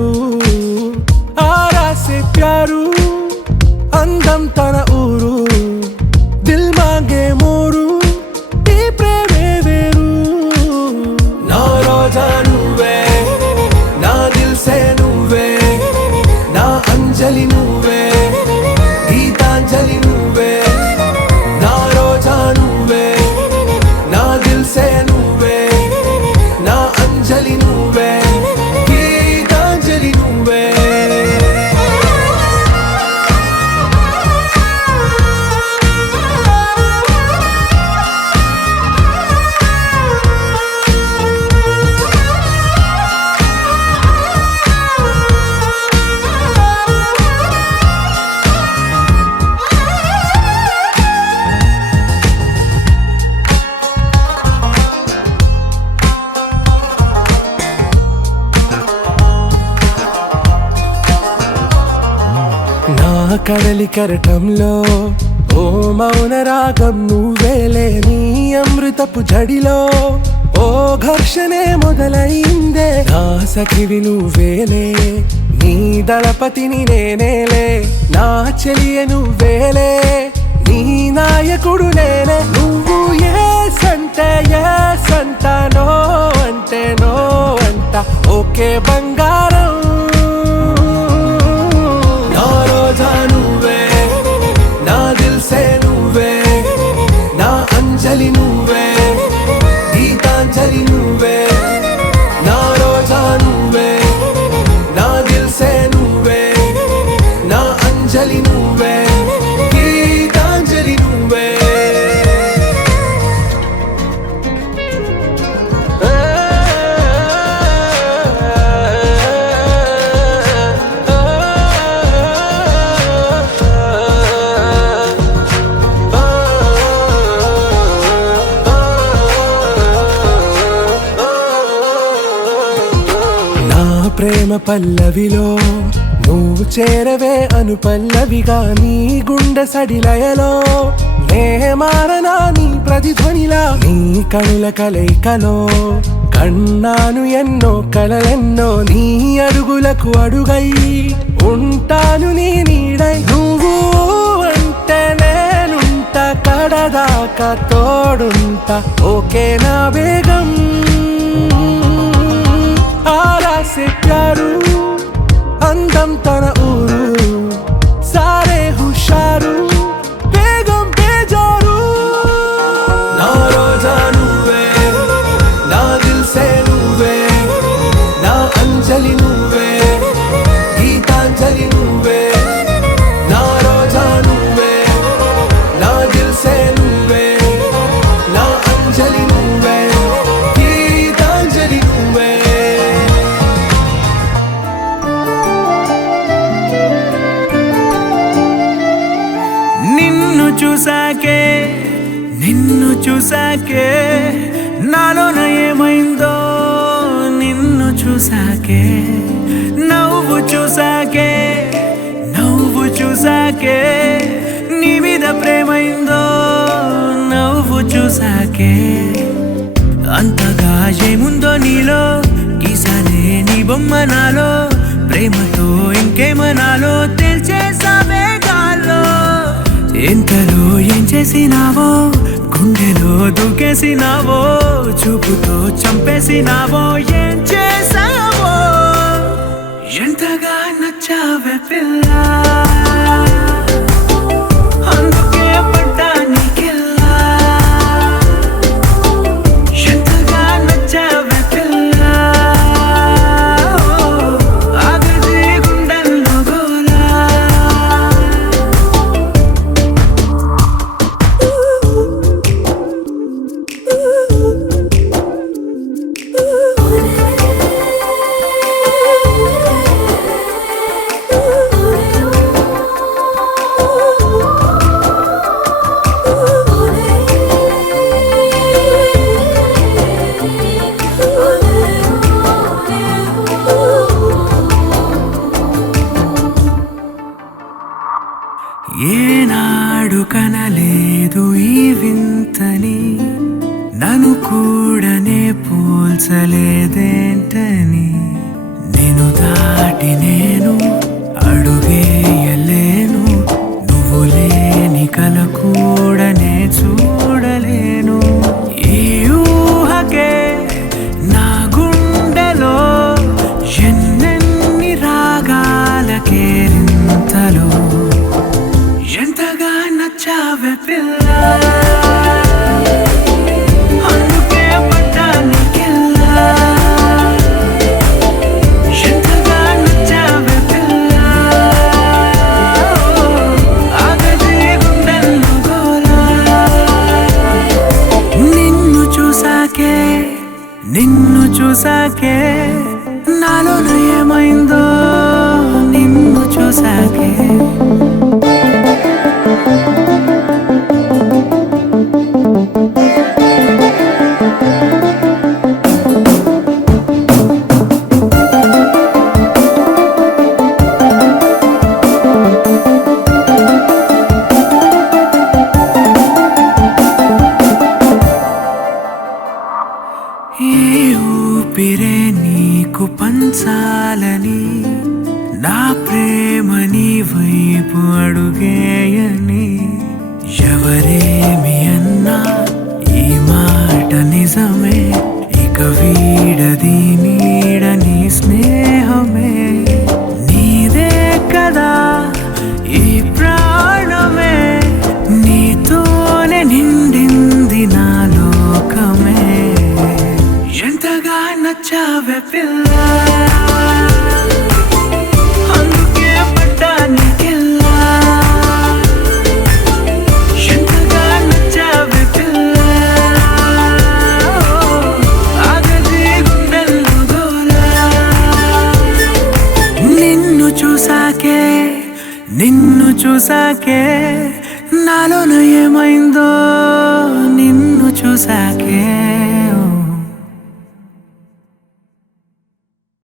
ఆరా సే ప్యారు అందం తన ఊరు దిల్ మాంగే మోరు ఈ ప్రేమే వేరు నా రోజా నువ్వే నా దిల్ సే నువ్వే నా అంజలి నువ్వే గీతాంజలి నువ్వే నా రోజా నువ్వే నా దిల్ సే నువ్వే నా అంజలి నువ్వే గీతాంజలి నువ్వే నా కడలి కరటంలో ఓ మౌన రాగం నువ్వేలే నీ అమృతపు జడిలో ఓ ఘర్షణే మొదలైందే నా సఖివి నువ్వేలే నీ దళపతిని నేనేలే నా చెలియ నువ్వేలే నీ నాయకుడు నేనే నువ్వు ఏ సంట నో అంటే నో అంట ఓకే బంగారం నా రోజా నువ్వే నా దిల్ సే నువ్వే నా అంజలి నువ్వే గీతాంజలి నువ్వే నా రోజా నువ్వే నా దిల్ సే నువ్వే నా అంజలి నువ్వే గీతాంజలి నువ్వే ప్రేమ పల్లవిలో నువ్వు చేరవే అను పల్లవిగా నీ గుండె సడిలయలో నే మారనా నీ ప్రతిధ్వనిలా నీ కనుల కలయికలో కన్నాను ఎన్నో కలలెన్నో నీ అడుగులకు అడుగై ఉంటాను నీ నీడై నువ్వు అంటే నేనుంట కడదాకా తోడుంటా ఓకే నా బేగం ఆరా సే ప్యారు అందం తన ఊరు సారే హుషారు బేగం బేజారు నా రోజా నువ్వే నా దిల్ సే నువ్వే నా అంజలి నువ్వే గీతాంజలి నువ్వే నా రోజా నువ్వే నా దిల్ సే నువ్వే నా అంజలి నువ్వే గీతాంజలి నువ్వే నిన్ను చూసాకే నాలోన ఏమైందో నిన్ను చూసాకే నవ్వు చూసాకే నీ మీద ప్రేమైందో నవ్వు చూసాకే అంతగా ఏముందో నీలో గీసానే నీ బొమ్మ నాలో ప్రేమతో ఇంకేమనాలో తెలిచేసావే గాల్లో ఎంతలో ఏం చేసినావో గుండెలో దూకేసినావో చూపుతో చంపేసినావో ఏం చేసావో ఎంతగా నచ్చావే పిల్ల అందుకే పడ్డా నీకెల్లా ఎంతగా నచ్చావే పిల్ల ఆగది గుండెల్లో గోలా ఏనాడు కనలేదు ఈ వింతని నన్ను కూడానే పోల్చలేదేంటని నేను దాటి నేను అడుగేయలేను నువ్వు లేని కల కూడానే చూడలేను ఈ ఊహకే నా గుండెలో ఎన్నెన్ని రాగాలకేరింతలో ఎంతగా నచ్చావే పిల్ల అందుకే పడ్డా నీకెల్లా ఎంతగా నచ్చావే పిల్ల ఆగది గుండెల్లో గోలా నిన్ను చూసాకే నాలోన ఏమైందో నిన్ను చూసాకే ఏ ఊపిరే నీకు పంచాలని నా ప్రేమ నీ వైపు అడుగేయని ఎవరేమి అన్నా ఈ మాట నిజమే ఇక వీడది నీడని స్నేహమే నీదే కదా ఈ ప్రాణమే నీతోనే నిండింది నా లోకమే ఎంతగా నచ్చావే పిల్ల అందుకే పడ్డా నీకెల్లా ఎంతగా నచ్చావే పిల్ల ఆగది గుండెల్లో గోలా నిన్ను చూసాకే నాలోన ఏమైందో నిన్ను చూసాకే